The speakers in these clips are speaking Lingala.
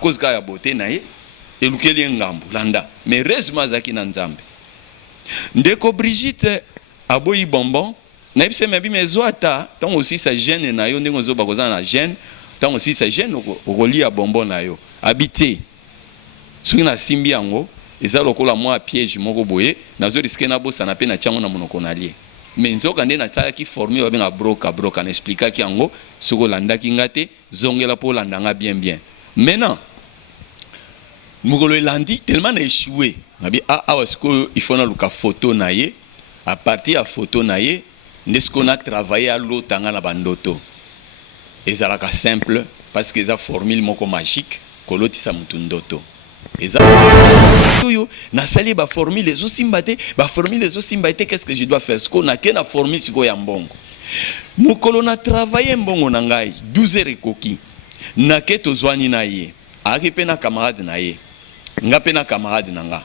cause ka ya beauté na ye elukeli ngambu landa mais heureusement zaki na nzambe ndeko Brigitte aboyi bonbon na yebise mebi mezwata tant aussi sa gêne na yo ndenge zo bakoza na gêne tant aussi sa gêne okolia bonbon na yo habité soki na simbi yango eza lokola mwa piège moko boye nazo risque na bosa na pe na tiango na monoko na lie mais nzoka nde na tala ki formule ba benga broka na expliquer ki yango soko landaki ngate zongela po landanga bien maintenant mugolo elandi tellement na échoué nabi awa siko il faut na luka photo na ye à partir ya photo na ye nde qu'on a travaillé à l'otanga na bandoto ezalaka simple parce que eza formule moko magique kolotisa mutu ndoto eza yo na sali ba formule les osimbate qu'est-ce que je dois faire ce qu'on a que na formule siko ya mbongo mukolo na travailler mbongo na ngai 12 heures ekoki na ke tozwani na ye aki pe na camarade na ye nga pe na camarade na nga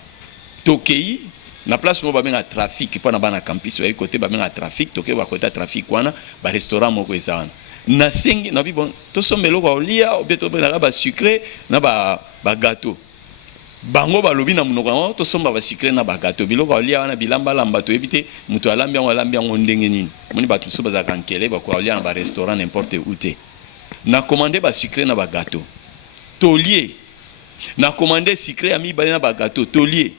tokei na place mo ba benga trafic pa na bana campus wa côté ba benga trafic tokei ba côté trafic wana ba restaurant moko ezana na sengi na bi bon to sombelo ba olia obeto ba ba sucré na ba gâteau bango ba lobi na munoko to somba ba sucré na ba gâteau biloko olia wana bilamba lamba to ebite muto alambi yango ndenge nini moni ba tuso ba za kankele ba ko olia na ba restaurant n'importe où te na commander ba sucré na ba gâteau tolier na commander sucré ami ba na ba gâteau tolier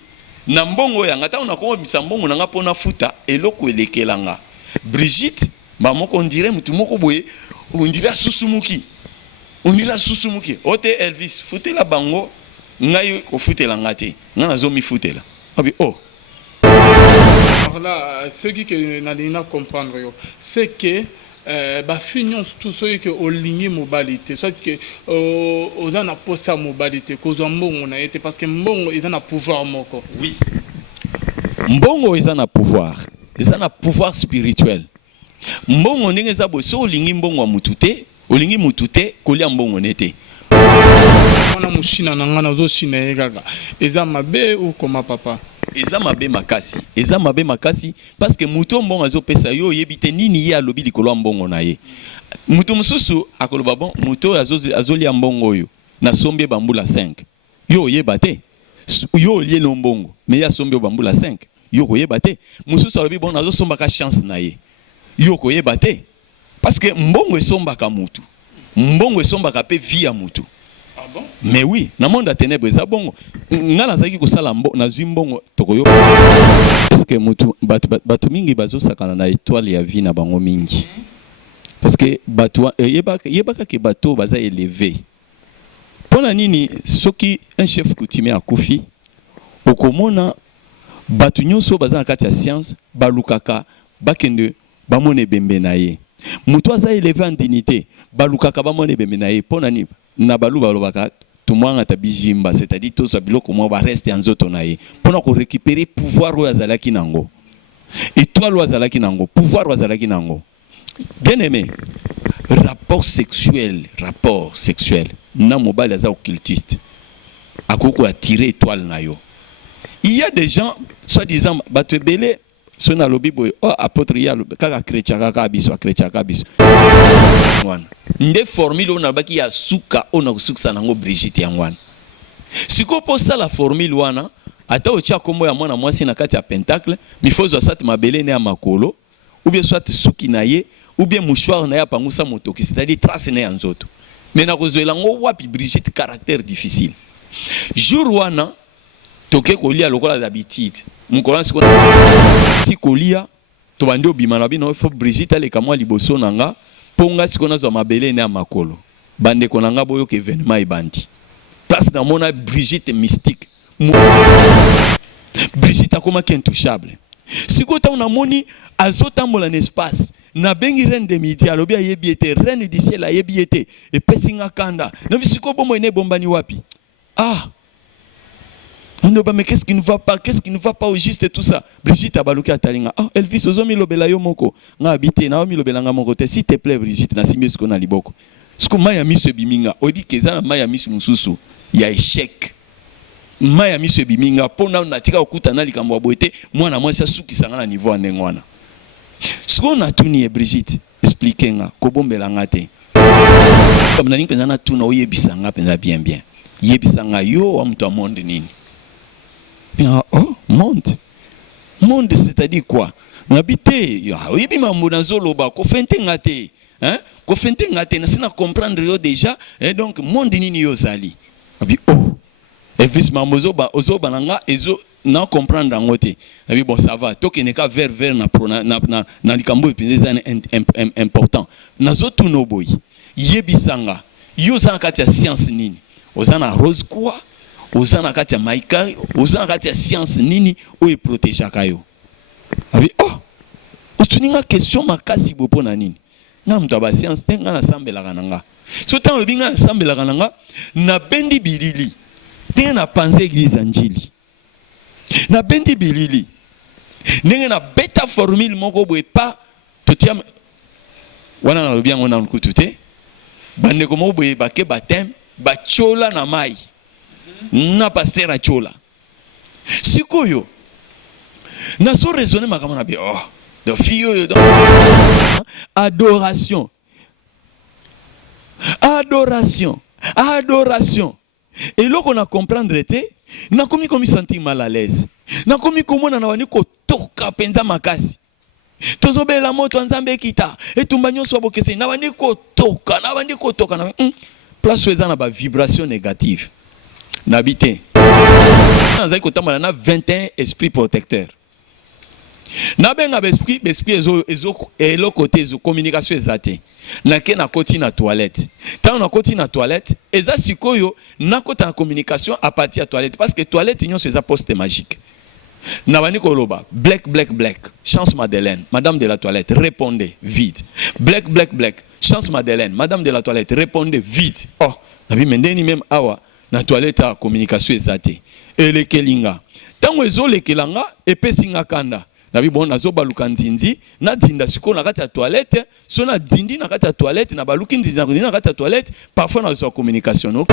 na mbongo yanga ta na ko misa mbongo na nga pona futa eloko elekelanga Brigitte ba moko ndire mutu moko boye on dirait susumuki ote Elvis futela bango ngai ko futela ngate nga zomi futela abi oh là ce qui n'a comprendre yo c'est que ba finance tout ce que au ligne mobilité soit que aux ana posa mobilité cause mbongo na été parce que mbongo ils ana pouvoir moko oui mbongo ils ana pouvoir spirituel mbongo ndenge za boso olingi mbongo wa mutute olingi mutute kolia mbongo nete wana mushina na ngana zo shina yekaka eza mabe ou koma papa eza mabe makasi parce que muto mbongo azo pesa yo yebite nini ye alobi likolo mbongo na ye muto mususu akoloba bon muto azolia mbongo yo na sombe bambula 5 yo yebate yo lié no mbongo mais ya sombe bambula 5 yo ko yebate mususu alobi bon azo somba ka chance na ye yo ko yebate parce que mbongo esombaka mutu mbongo esombaka pe via mutu. Ah bon? Mais oui, na monde a ténèbres ça bongo. Ngala zaki ko sala na zimbongo tokoyo. Parce que mutu batu mingi bazo sakana na étoile ya vie na bango mingi. Parce que batu yebaka ke bato baza élevé. Pona nini soki un chef coutumier akufi okomona batu nyonso baza na kati ya science balukaka bakende bamone bembe na ye. Mutu aza élevé en dignité balukaka bamone bembe na ye pona ni na balu balobaka tumwanga tabijimba c'est-à-dire tout ça biloko mo ba reste en zoto na ye pona ko récupérer pouvoir o azalaki nango étoile o azalaki nango pouvoir o azalaki nango bien aimé rapport sexuel na mobile aza occultiste akoko attirer étoile na yo. Il y a des gens soi-disant batebele so na lobi boy oh apôtre ya kaka chrétien kaka biso wana nde formule ona baki ya suka ona kusukisa nango Brigitte yangwana siko posa la formule wana ata ocha kombo ya mwana mwasi na kati ya pentacle mifozo asati mabele ne ya makolo ou bien soit suki na ye ou bien mouchoir na ya pangusa motoki c'est-à-dire trace na ya nzoto mais na kozwela ngo wapi Brigitte caractère difficile jour wana toke kolia lokola d'habitude mukola sikolia to bandi obima na bino fo Brigitte ale kamwa liboso nanga ponga sikona zo mabele ne amakolo bande konanga boyo ke événement ebandi place na mona Brigitte mystique Brigitte akoma intouchable sikota una moni azotambola na espace na bengi reine de midi alobi ayebiete reine du ciel ayebiete e pesinga kanda na bisiko bomo ene bombani wapi ah mais qu'est-ce qui ne va pas au juste et tout ça. Brigitte abaluki atalinga. Ah, Elvis ozomi lobela yo moko. Nga habité na omi lobela nga moko te. S'il te plaît Brigitte na simbi sko na liboko. Sko maya miso biminga. Obi keza maya miso mususu ya échec. Maya miso biminga pona na tika okuta na likambo boete mwana mwasi asukisanga na niveau ndengwana. Sko na tuni Brigitte expliquer nga ko bombela nga te. Comme na ninga na tuna oyebisanga penza bien. yebisanga yo wa mtu monde nini. Bien, oh, monde. Monde, c'est-à-dire quoi? N'habité, yebi mambo na zoloba, ko fente ngate, hein? Ko fente ngate, na sina comprendre yo déjà, et donc monde nini yo zali. Abi oh. Et vis mambo ozoba nanga ezo na comprendre ngote. Abi bon ça va, to keneka vers na likambo epinza important. Na zo tuno boy. Yebisanga, yo za kati ya science nini? Ozana rose quoi? Ozana kati ya maika, ozana kati ya science nini o e protéger kayo. Abi oh, utuninga question makasi bopo na nini? Na mtu ba science tenga na sambela kananga. So tango binga na sambela kananga na bendi bilili. Tenga na panze église anjili. Na bendi bilili. Nenga na beta formule moko boye pa totia wana na lobia ngona nkutute. Bande komo boye bake batem, ba chola na mai. Na pasteur chola. Sikoyo. Na so raisonner makamana bi oh de fille adoration et là qu'on a comprendre été na komi sentir mal à l'aise na komi komona na wani ko toka penza makasi tozobela moto nzambe kita etumba nyonso abokese na wani ko toka na place eza na ba vibration négative na bité na ko tamala na 21 esprit protecteur. Na benga esprit ezo côté ezo communication ezate na ke na koti na toilette tant na koti na toilette eza sikoyo na kota na communication à partir à toilette parce que toilette union c'est poste magique na bani koloba black chance Madeleine madame de la toilette répondez vide black chance Madeleine madame de la toilette répondez vide oh na bi mendeni même awa na toilette à communication ezate ele kelinga tango ezo lekelanga epesinga kanda. Nabi bon nazo baluka nzinzi na dinda siko na kati ya toilette so na dindi na kati ya toilette na baluki nzinzi na kati ya toilette parfois na so communication no.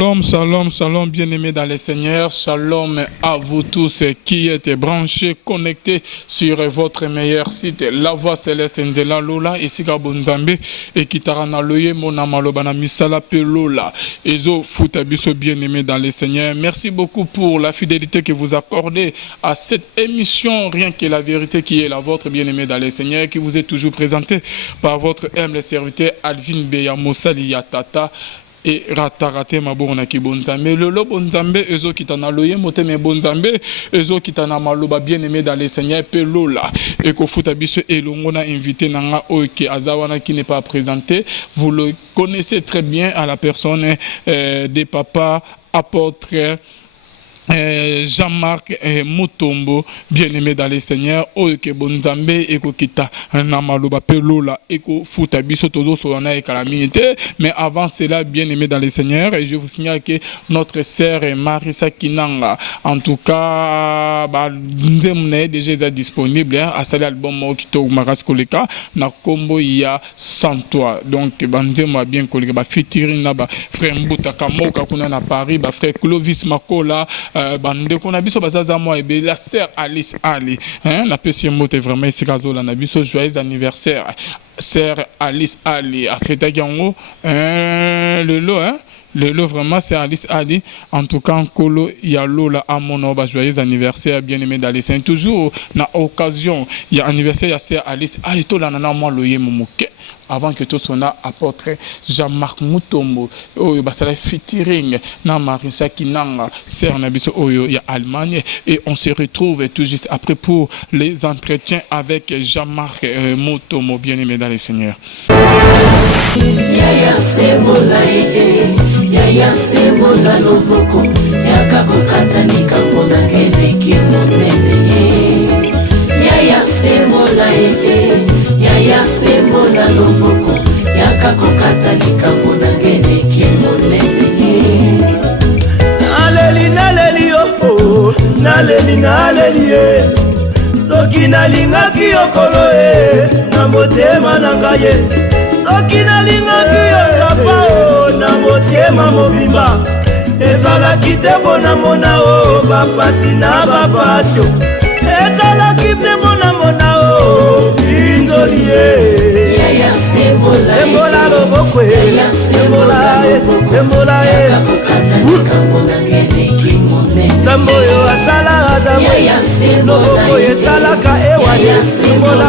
Shalom bien-aimés dans le Seigneur, shalom à vous tous qui êtes branchés, connectés sur votre meilleur site, La Voix Céleste Nzela Lola, ici Kabonzambe, et qui tarana loye mona malobana misala pelola, ezo futabiso bien-aimés dans le Seigneur. Merci beaucoup pour la fidélité que vous accordez à cette émission, rien que la vérité qui est la vôtre, bien-aimés dans le Seigneur, qui vous est toujours présentée par votre humble serviteur Alvin Beya Mosali Yatata. Et ratarate mabona ki bonzambe le lo bonzambe ezo kitana loye moteme bonzambe ezo kitana maloba bien-aimé dans le Seigneur pelola et ko futa biso elongona invité nanga oke azawana qui n'est pas présenté. Vous le connaissez très bien à la personne des papas apôtres Jean-Marc Mutombo, bien-aimé dans le Seigneur, Oke Bonzambe, Eko Kita, Namaloba Pelola, Eko Futa Biso Tozo Solana et Calamité. Mais avant cela, bien-aimé dans le Seigneur, et je vous signale que notre sœur Marissa Kinanga, en tout cas, Nzemne est déjà disponible, à cet album Mokito Maras Koleka, na Kombo ya Santois. Donc, Nzemne bien Koleka, featuring na frère Mbuta Kamoka, kuna na Paris, frère Clovis Makola, bande qu'on a biso bazaza moi et la sœur Alice Ali hein la petit mot est vraiment ici kazo la biso joyeux anniversaire sœur Alice Ali a fêté yango le lot vraiment c'est Alice Ali en tout cas en colo yalo la amono ba joyeux anniversaire bien-aimé dans les saints toujours na occasion il y a anniversaire ya sœur Alice Ali to la nana moi loyer momoke avant que tout soit apôtre Jean-Marc Mutombo oyo basala featuring na Marissa Kinanga sœur nabiso oyo ya Allemagne et on se retrouve tout juste après pour les entretiens avec Jean-Marc Mutombo bien-aimé dans le Seigneur. Yaya sebola yaya sebola loboko yakako katanika pona kene kimonene yaya sebola yaya sebola loboko yakako katanika pona kene kimonene naleli yo naleli soki nalingaki yokolo na motema na ngai soki nalingaki yo papa na motema mobimba ezalaki te mpona mona o bapasi na bapasio ezalaki te mpona mona o pinzoli ye sembola loboko sembola Zambo yo asala adamu loboko esalaka ewa sembola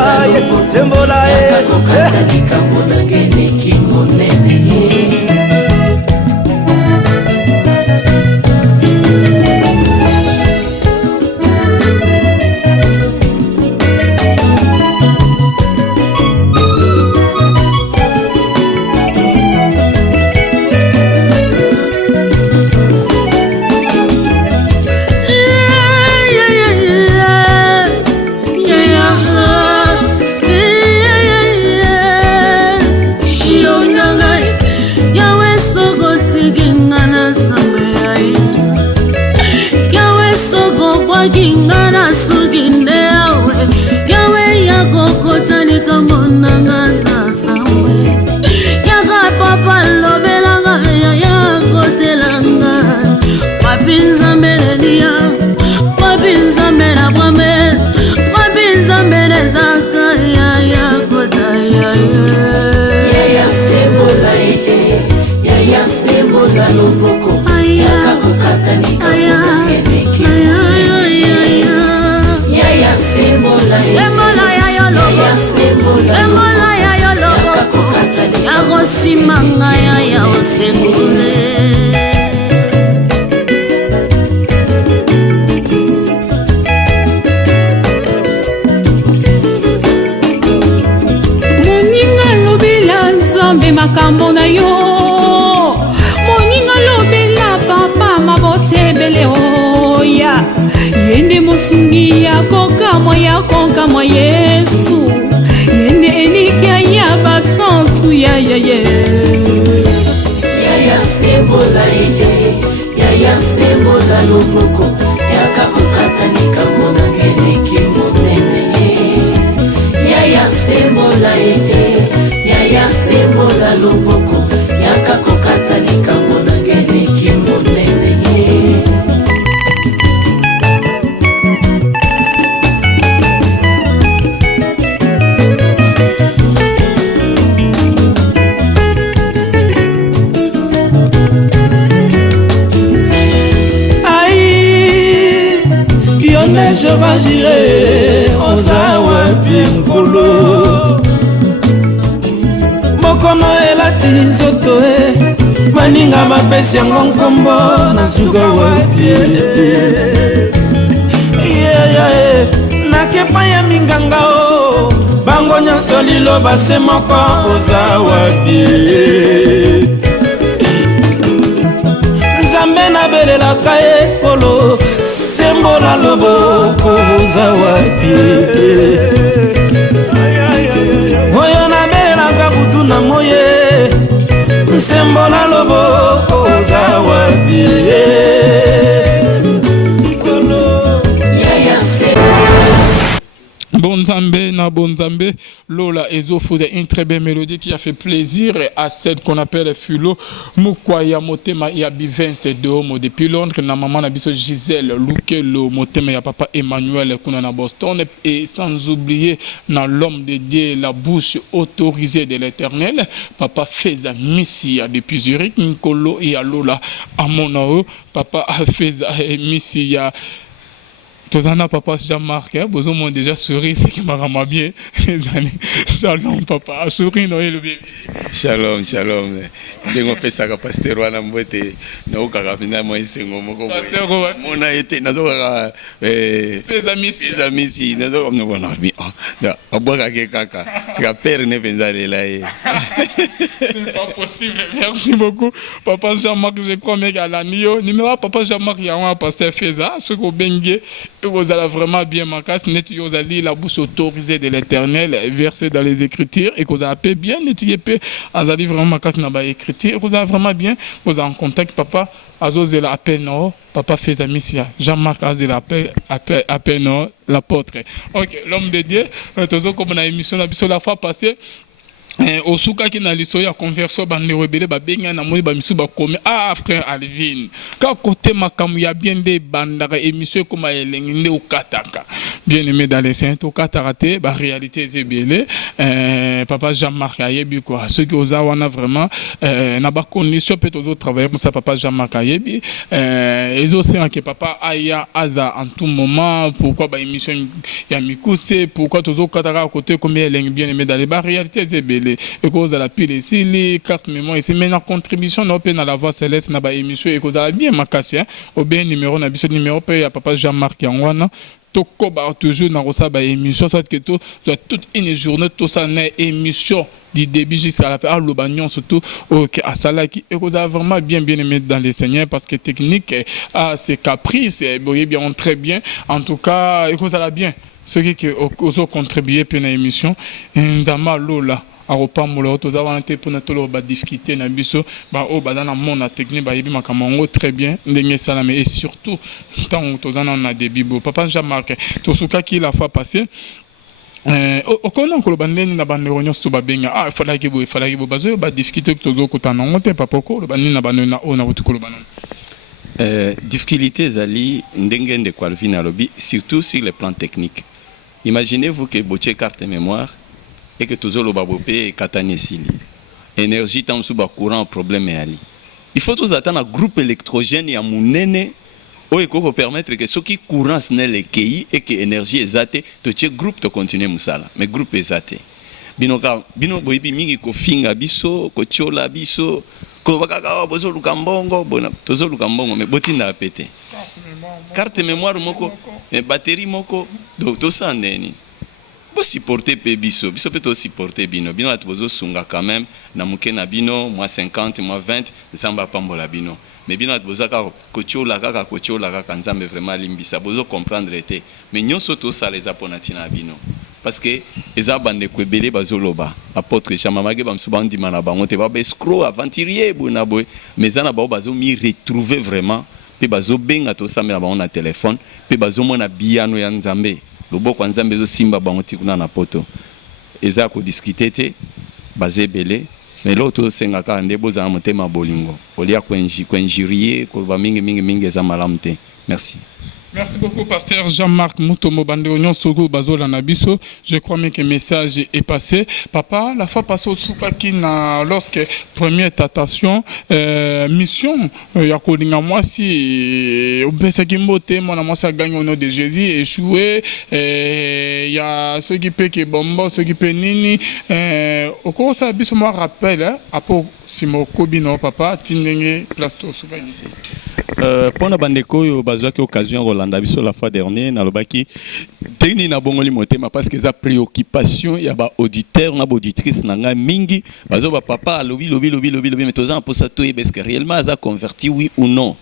Gingana suginde yawe yawe yakokotani kamonanga na sawe yaka papa lobelanga yakotelanga wapinza melenia wapinza mela bwame wapinza mele zaka yakota ya sembola ide ya sembola loboko yakakokatani kamonanga sembola ya yo lobo yakosimanga ya osengule moninga lobela nzambe makambo na yo moninga lobela papa mabotebele oya yende mosungi ya kokamwa Yesu yende enikia ya basantu ya sembola ide ya sembola loboko yakakokatanika monangene kimonene ya sembola ide ya sembola loboko yakakokatanika monangene kimonene Je vagirai oza wapi nkolo mokono elati nzoto maninga mapesi yango nkombo nazuka wapi nakepa ya minganga o bango nyonso liloba se moko oza wapi nzambe nabelelaka ekolo sembola loboko oza wapi oyo nabelelaka butu na moye sembola loboko oza wapi Bonzambe na Bonzambe, Lola Ezofoudé, une très belle mélodie qui a fait plaisir à celle qu'on appelle Fulo, Mukwaya Motema Yabivense de Homo depuis Londres, na maman Nabiso Gisèle, Lukelo Motema ya papa Emmanuel Kuna na Boston, et sans oublier na l'homme de Dieu, la bouche autorisée de l'Éternel, papa Feza Missia depuis Zurich, Nkolo et Lola Amonao, papa Feza Missia. Tozana papa Jean-Marc, besoin moi déjà sourire, c'est qui m'a ramené bien. Shalom papa, sourire non le bébé. Shalom, shalom. Dengo pesa ka pasteur wana mbote na ukaka pina moi sengo moko. Pasteur mona été na zoka pesa misi na zoka no bona bi. Da aboka ke kaka. C'est ka père ne penzale là. C'est pas possible. Merci beaucoup papa Jean-Marc, je crois mec à la nio. Numéro papa Jean-Marc ya un pasteur Feza, ce ko bengue. Et vous allez vraiment bien marquer, net vous allez la bouche autorisée de l'Éternel, versée dans les Écritures, et que vous avez bien étudié, vous allez vraiment marquer dans les Écritures, et que vous avez vraiment bien, vous avez en contact, papa, Azozé l'appel non, papa fait Amissia, Jean-Marc Azé l'appel non, l'apôtre. Ok, l'homme de Dieu, toujours comme on a émission la fois passée. Osuka ki na liso ya conversion bande rebelle ba benga na moni ba misu ba komi frère Alvin ka côté makamu ya bien de bandaka émission comme elengi nde okataka bien aimé dans les saints to kataraté ba réalité zebele papa Jean-Marc Ayebi quoi ceux qui osa wana vraiment na ba condition peut toujours travailler pour ça papa Jean-Marc Ayebi ils aussi que papa aya aza en tout moment pourquoi ba émission ya mikuse pourquoi toujours katara à côté comme elle bien aimé dans les ba réalité zebele et cause à la pile ici les cartes mémoire ici mais la contribution na pe na la voix céleste na ba émission et cause à bien makasi au bien numéro na biso numéro pe ya papa Jean-Marc Yangwana toko ba toujours na rosa ba émission soit que tout soit toute une journée tout ça na émission du début jusqu'à la fin à l'obagnon surtout OK à salaki et vous avez vraiment bien aimé dans les seigneurs parce que technique a ses caprices et bien très bien en tout cas et vous allez bien ceux qui ont contribué pour l'émission nzama lola aropa molo toza wana te pona tolo ba difficulté na biso ba o ba na mona technique ba yebi makamango très bien ndenge salame et surtout tant toza na début papa Jean-Marc to suka ki la fois passée okona ko bandeni na banero nyonso ba benga il fallait que bazo ba difficulté que tozo kotana ngote papa ko bandeni na banero na ona kutukolo banan difficulté zali ndenge de kwalvina lobi surtout sur le plan technique. Imaginez-vous que botier carte mémoire et que tous les babopé et katane sili énergie tant sous bas courant problème ali il faut tous attendre un groupe électrogène ya munene o eko permettre que ceux qui courant n'est le kei et que énergie ezate to tie groupe to continuer musala mais groupe ezate bino boyibi mingi ko finga biso ko chola biso ko bakaka bozo lukambongo bona tozo lukambongo mais botinda apete carte mémoire moko batterie moko donc to sandeni supporter pe biso peut aussi supporter bino at bozo sunga quand même na muke na bino moi 50 moi 20 samba pambola bino mais bino at bozo ka kochola kaka nzambe vraiment limbisa bozo comprendre été mais nyonso to ça les aponati na bino parce que eza bande ko ebele bazoloba apôtre chamamage bamsuba ndima na bango te ba escroc aventurier bona boy mais ana ba bazo mi retrouver vraiment pe bazo benga to samela bango na téléphone pe bazo mona biano ya nzambe loboko nzambe zo simba bango tikuna na poto eza ko discuter te basé belé mais l'autre senga ka ndebo za motema bolingo olia ko injurier ko ba mingi eza malamte. Merci. Merci beaucoup, pasteur Jean-Marc Mutomo Bandeonion Sogo Bazola Nabiso. Je crois même que le message est passé. Papa, la fois passée au Soukaki, lorsque première tentation, mission, il y a quoi moi si on peut s'agimoter, mon amour ça gagne au nom de Jésus, échoué. Il y a ceux qui paient qui bombo, ceux qui paient nini. Au cours ça, biso moi rappelle, après Simo Kobino, papa, Tindenge, place au Soukaki. Pour bandeko yo bazwaki occasion Rolanda biso la fois dernière na lobaki teni na bongoli motema parce que za préoccupation ya ba auditeur na auditrice na nga mingi bazo ba papa lobi mais toza pour ça to est-ce que réellement za converti oui ou non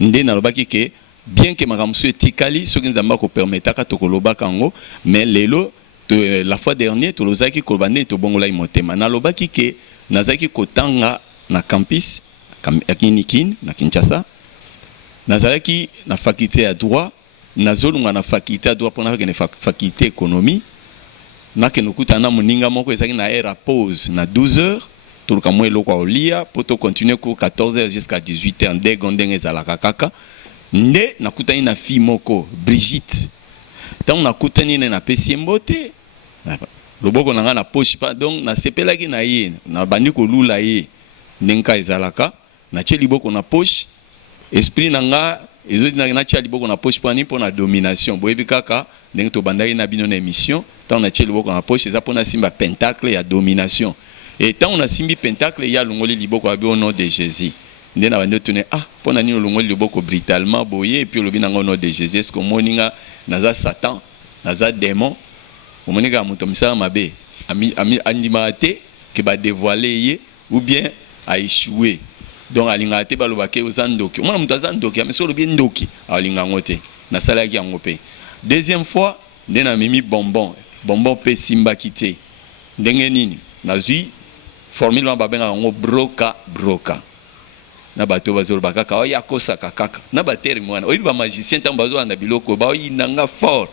ndé na lobaki que bien que makamso etikali soki nzamba ko permettre ka to koloba kango mais lelo la fois dernière to lozaki ko bande to bongola motema na lobaki que nazaki kotanga na campus Akinikin na Kinshasa. Nazalaki na faculté à droit, nazolunga na faculté à droit pour na faculté économie. Na kenokuta na muninga moko ezaki na era pause na 12 heures, tout le mois loko olia pour to continuer ko 14 heures jusqu'à 18 heures ndenge ezalaka kaka. Nde nakutani na fille moko Brigitte. Tant nakutani na pesi mbote. Loboko nanga na poche pas donc na sepelaki na ye na bandi ko lula ye ndenka ezalaka na tie liboko na poche. Esprit nanga ezodi na tia liboko na poche pani pour na domination boyebi kaka ndenge to bandaki na bino na émission tant na tia liboko na poche eza pona simba pentacle ya domination et tant on a simbi pentacle ya longoli liboko abi au nom de Jésus ndé na bande tone pona nino longoli liboko brutalement boye et puis lobi nanga au nom de Jésus est-ce que moninga naza satan naza démon moninga muto misala mabe ami andima te ke ba dévoiler ye ou bien a échouer. Donc alinga te balobake ozandoki mwana mutu azandoki mais solo bien ndoki alinga ngote na salaki yango pe deuxième fois ndena mimi bonbon pe simba kité ndenge nini nazui formule wa babenga ngo broka na bato bazolo bakaka o yakosa kaka na bateri mwana oyi ba magicien tambo bazo anda biloko ba oyi nanga fort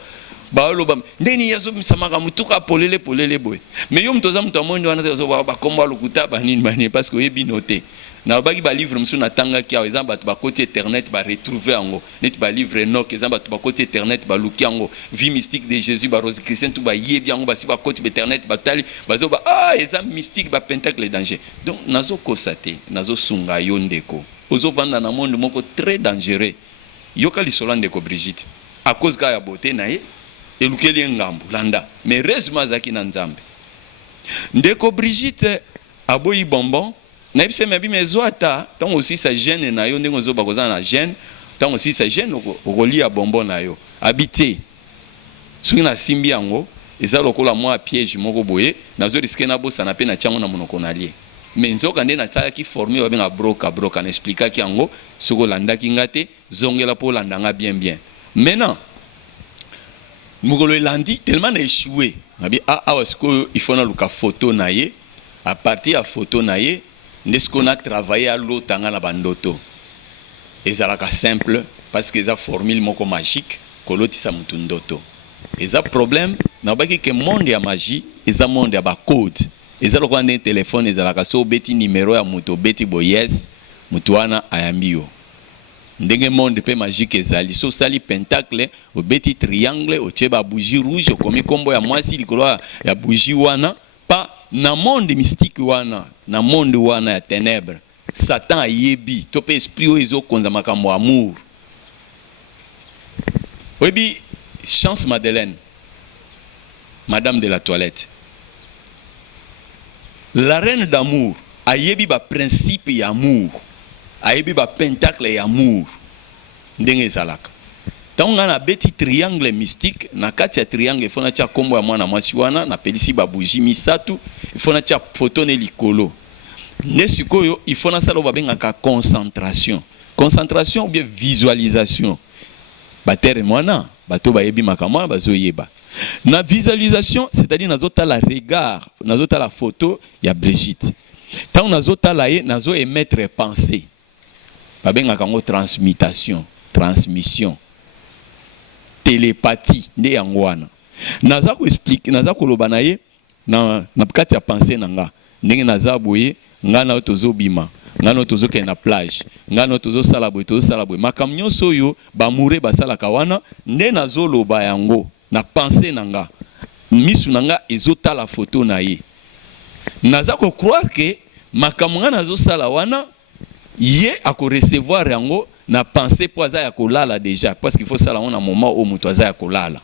ba loba ndeni yazo misamaka mutuka polele boy mais yo mtoza mtu amondo wana zo ba komba lokuta ba nini parce que oyebi noté na baki ba livre musu na tanga ki aza ba ba côté internet ba retrouver yango net ba livre Enoch eza ba ba côté internet ba luki yango vie mystique de Jésus ba Rose Christian tout ba yebi yango ba si ba côté internet ba tali ba zo ba eza mystique ba pentacle danger donc nazo kosate nazo sunga yo ndeko ozo vanda na monde moko très dangereux yoka lisolo ndeko Brigitte à cause ka ya beauté na ye elukeli ngambu landa mais resma zaki na nzambe ndeko Brigitte aboyi bonbon na bise mebi mezwata tant aussi sa gêne na yo ndenge zo bakoza na gêne tant aussi sa gêne okolia bonbon na yo habité soki na simbi yango eza lokola mwa piège moko boye nazo risquer na bosa na pe na tiango na monoko na lie mais nzoka nde na tala ki formé ba broka na expliquer ki yango soko landa ki ngate zongela po landanga bien maintenant mugolo landi tellement échoué nabi siko il faut na luka photo na ye à partir à photo na ye n'est-ce qu'on a travaillé à l'autre na bandoto ezalaka simple parce que eza formule moko magique kolotisa mutu ndoto eza problème na baki que monde ya magie eza monde ya ba code eza lokola nde téléphone ezalaka so beti numéro ya mutu beti boyes mutu wana ayambio ndenge monde pe magique ezali so sali pentacle o beti triangle o tcheba bougie rouge komi kombo ya mwasi likolo ya bougie wana pas na monde mystique wana na monde wana ya ténèbres Satan a yebi to pe esprit o ezo konza makambo amour oyebi Chance Madeleine madame de la toilette la reine d'amour a yebi ba principe ya amour a yebi ba pentacle ya amour ndenge ezalaka tonga na beti triangle mystique na kati ya triangle ifona tia kombo ya mwana mwasi wana na pelisi ba bougie misatu ifona tia photo ne likolo ne sikoyo ifona sala babengaka concentration ou bien visualisation batere mwana bato ba yebi makamwa bazo yeba na visualisation c'est-à-dire nazota la regard nazota la photo ya Brigitte tant nazota la ye nazo émettre pensée babengaka ngo transmission télépathie nde yango wana naza ko expliquer naza ko loba na ye na kati ya pensée nanga ndenge naza boye ngana tozo bima ngana tozo ke na plage ngana tozo sala boye makam nyonso yo ba mure basala kawana nde nazo loba yango na pensée nanga misu nanga ezota la photo na ye naza ko croire que makam ngana nazo sala wana ye ako recevoir yango na pensée poza ya kolala déjà parce qu'il faut ça là on a un moment où mutu aza ya kolala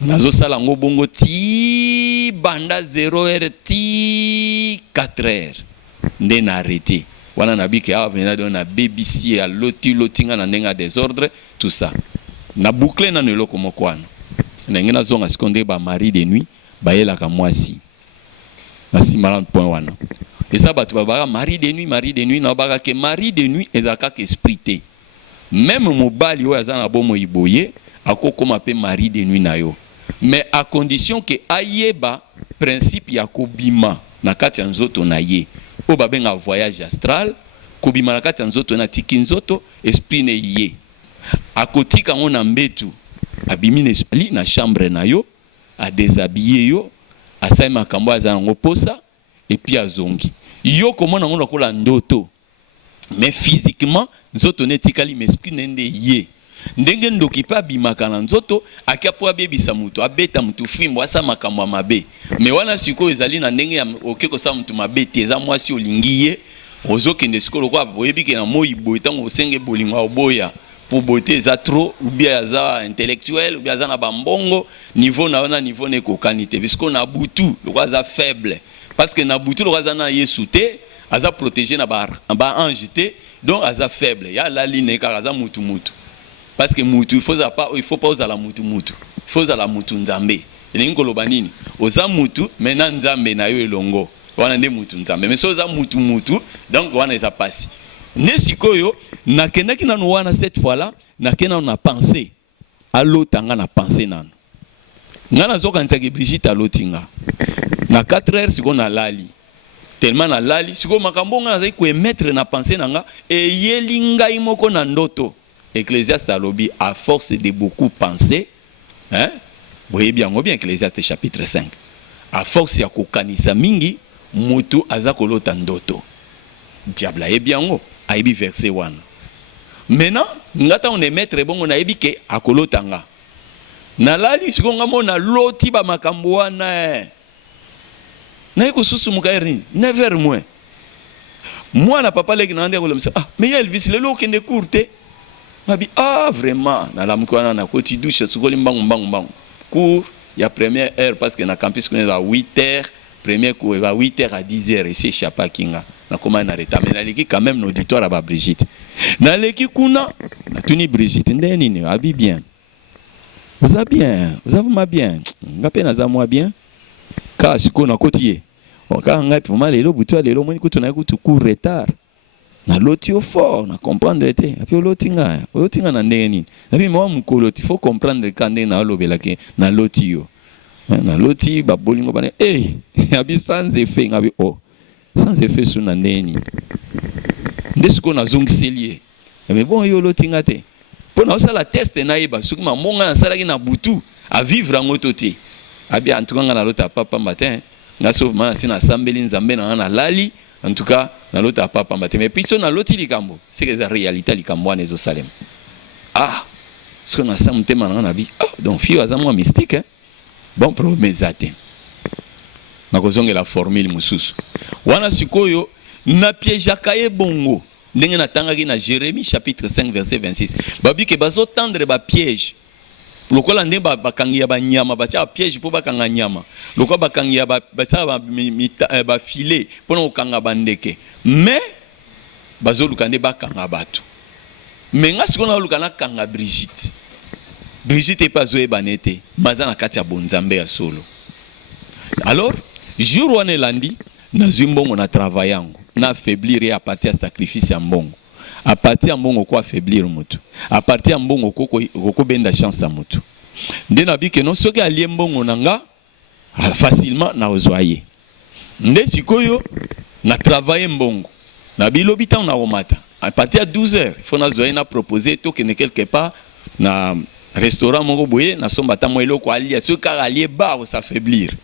nazo sala ngo bongo ti banda 0h ti 4h nde na arrêté wana nabiki venait na BBC à lotinga na ndenga désordre tout ça na boucler na neloko mokwana na ngena zonga seconde ba mari de nuit ba yela ka mwasi na simala point wana. Et ça, mari de nuit, na baka que mari de nuit ezaka que esprité. Même mobali yo azana bomo iboye, akoko mape mari de nuit na yo. Mais à condition que ayeba principe ya kobima na kati ya nzoto na ye. O babenga voyage astral, kobima na kati ya nzoto na tiki nzoto, esprit ne ye. Akotika ngona mbetu, abimi n'esprit na chambre na yo, a déshabiller yo, asai makambo azana ngoposa. Et puis azongi yo comment on a kola ndoto mais physiquement nzoto netikali mais esprit nende ye ndenge ndoki pa bimaka na nzoto akapo abebisa mutu abeta mutu fimbo asa makambo mabe mais wana siko ezali na ndenge ya okeko sa mutu mabe te eza mwasi olingi ye ozokende siko kwa boyebike na moyi boy tango osenge bolingo oboya pour beauté za trop ou bien za intellectuel ou bien za na bambongo niveau na wana niveau ne kokanite parce qu'on a butu le kwa za faible parce que na butu le kwa za na yesu te aza protégé na ba ange te donc aza faible ya la ligne ka aza mutu parce que mutu il faut pas oza la mutu il faut oza la mutu nzambe elingi koloba nini oza mutu mena nzambe na yo elongo wana nde mutu nzambe mais so oza mutu donc wana eza pasi nesikoyo nakendaki nanu wana cette fois là nakena na pensée alotanga na pensée nanu ngana zokanisa ke Brigitte alotinga na 4h siko na lali tellement na lali siko makambo ngana zai ko mettre na pensée nanga e yelinga imoko na ndoto Ecclésiaste alobi à force de beaucoup penser hein boye bien Ecclésiaste chapitre 5 à force ya kokanisa mingi mutu aza kolota ndoto diable ayebi yango ayebi verset wana. Maintenant ngata on est maître bongo na yebi ke akolotanga nalali sikonga mona loti ba makambo wana na iko susu mukairi 9h moins moi na papa leki na ndeko lemsa mais Elvis lelo kende courte mabi vraiment na la mukwana na koti douche sukoli mbangu cours ya première heure parce que na campus qu'on est à 8h première cours à 8h à 10h ici chapa kinga na comment na reta mais na leki quand même l'auditoire à Brigitte na leki kuna na tuni Brigitte ndeni ni abi bien. Vous avez bien, vous avez bien. Ngapé na za moi bien. Ka siko na kotiye. Ka ngapi pour mal lelo butu lelo moni kutu na kutu court retard. Na loti au fort, na comprendre te. Api lotinga na ndeni. Api moi mukolo il faut comprendre kande na lobela ke na loti yo. Na loti ba bolingo bana abi sans effet ngabi sans effet sur na ndeni. Ndesiko na zongiselier. Mais bon yo lotinga te. Pour nous la test na iba soki mamonga na salaki na butu à vivre en autoté abi en tout cas na lota papa matin ngaso ma sina sambeli nzambe na lali en tout cas na lota papa matin mais puis na loti likambo c'est que la réalité likambo na ezo salem ce qu'on a ça mutema na bi donc fio azamwa mystique hein bon promesate na kozonga la formule mususu wana sikoyo na piège kaye bongo. Ndenge na tangaki na Jérémie chapitre 5 verset 26. Babi ke bazo tendre ba piège. Lokola ndenge bakangi ya ba nyama batia piège po bakanga nyama. Lokola bakangi ya ba ba filet pona okanga bandeke. Mais bazo lukande bakanga batu. Mais ngasiko na lukana kanga Brigitte. Brigitte pas zo ebanete, mazana kati ya bonzambe ya solo. Alors, jour wane landi na zimbongo na travail yango. Na affaiblir et à partir de sacrifice à mbongo. À partir de mbongo ko affaiblir mutu. À partir de mbongo ko benda chance à mutu. Nde na bi ke non soki alie mbongo nanga facilement na ozoaye. Nde sikoyo na travailler mbongo. Na bilobi ta na omata. À partir de 12h, il faut na zoaye na proposer to que ne quelque part na restaurant moko boye na somba ta moelo ko alia ce car allié bar s'affaiblir.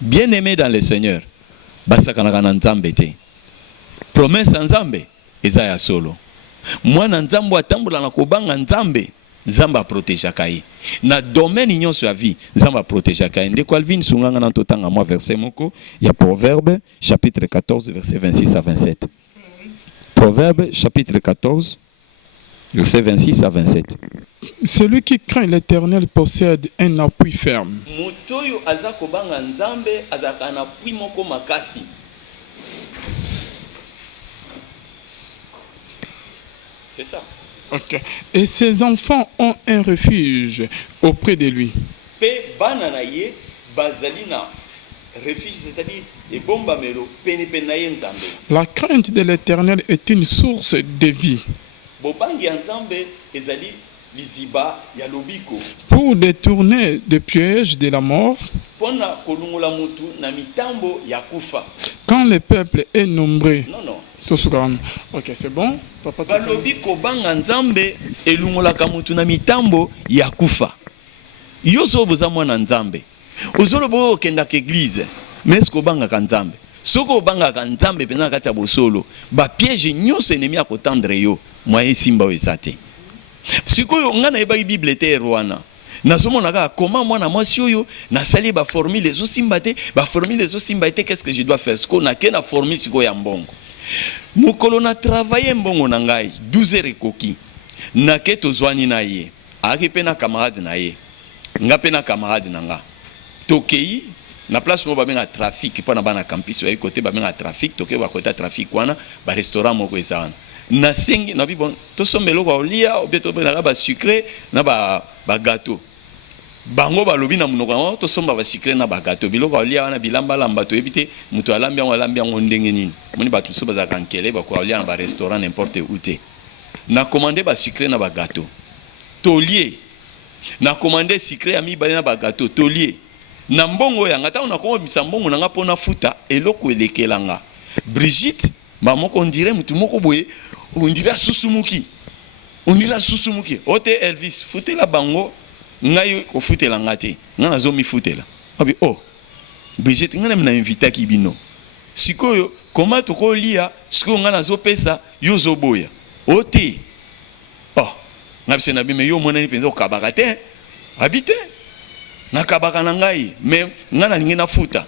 Bien-aimé dans le Seigneur. Basaka na nzambe te. Promesse nzambe eza ya solo. Mwana nzambo atambola na kobanga nzambe, nzamba protéger kai. Na domaine nyonso ya vie, nzamba protéger kai. Ndeko Alvin sunganga na totanga moi verset moko ya Proverbe chapitre 14 verset 26 à 27. Proverbe chapitre 14 verset 26 à 27. Celui qui craint l'Éternel possède un appui ferme. Motoyo aza kobanga nzambe azaka na appui moko makasi. C'est ça. Ok. Et ses enfants ont un refuge auprès de lui. Pe banana ye bazalina refuge, c'est-à-dire et bomba melo pene penaye nzambe. La crainte de l'Éternel est une source de vie. Bobangi nzambe ezali liziba ya lobiko. Pour détourner des pièges de la mort. Pona kolungola mutu na mitambo ya kufa. Quand le peuple est nombreux. Non. Ok, c'est bon. Papa. Balobiko banga nzambe elungola kamutu na mitambo ya kufa. Yoso boza mwana nzambe. Ozolo bo kenda ke église. Mais ce ko banga ka nzambe. Soko banga ka nzambe pena kati ya bosolo. Ba piège nyonso ennemi akotendre yo. Moye simba ezate. Sikoyo ngana eba Bible te rwana. Nazomona ka comment moi na mwasi oyo na sali ba formule zo simba te, qu'est-ce que je dois faire? Siko na ke na formule siko ya mbongo. Mukolo na travailler mbongo na ngai 12 heures ekoki. Na ke tozwani na ye. Aki pe na camarade na ye. Nga pe na camarade na nga. Tokei na place mo ba benga trafic pa na bana campus wa côté ba benga trafic tokei ba côté trafic wana ba restaurant moko ezana. Na sengi na bi bon to sombelo ba olia obeto na ba sucré na ba gâteau. Bango ba lobi na munoko to somba ba sucré na ba gâteau biloko olia na bilamba lamba to ebité muto alambi yango ndenge nini. Moni ba tuso ba za kankele ba ko olia na ba restaurant n'importe où te. Na commander ba sucré na ba gâteau. Tolier. Na commander sucré ami ba na ba gâteau tolier. Na mbongo ya ngata na ko bisa mbongo na nga pona futa eloko elekelanga. Brigitte maman on dirait mutu moko boye on dirait susumuki. On dirait susumuki. Ote Elvis futela bango ngai ko futela ngate. Ngana zo mi futela. Abi Brigitte ngana mna invita ki bino. Sikoyo comment tokolia siko nga nazo pesa yo zo boya ote oh na bise na bime yo mona ni penza okabaka te habite na kabaka na ngai mais nga na lingi na futa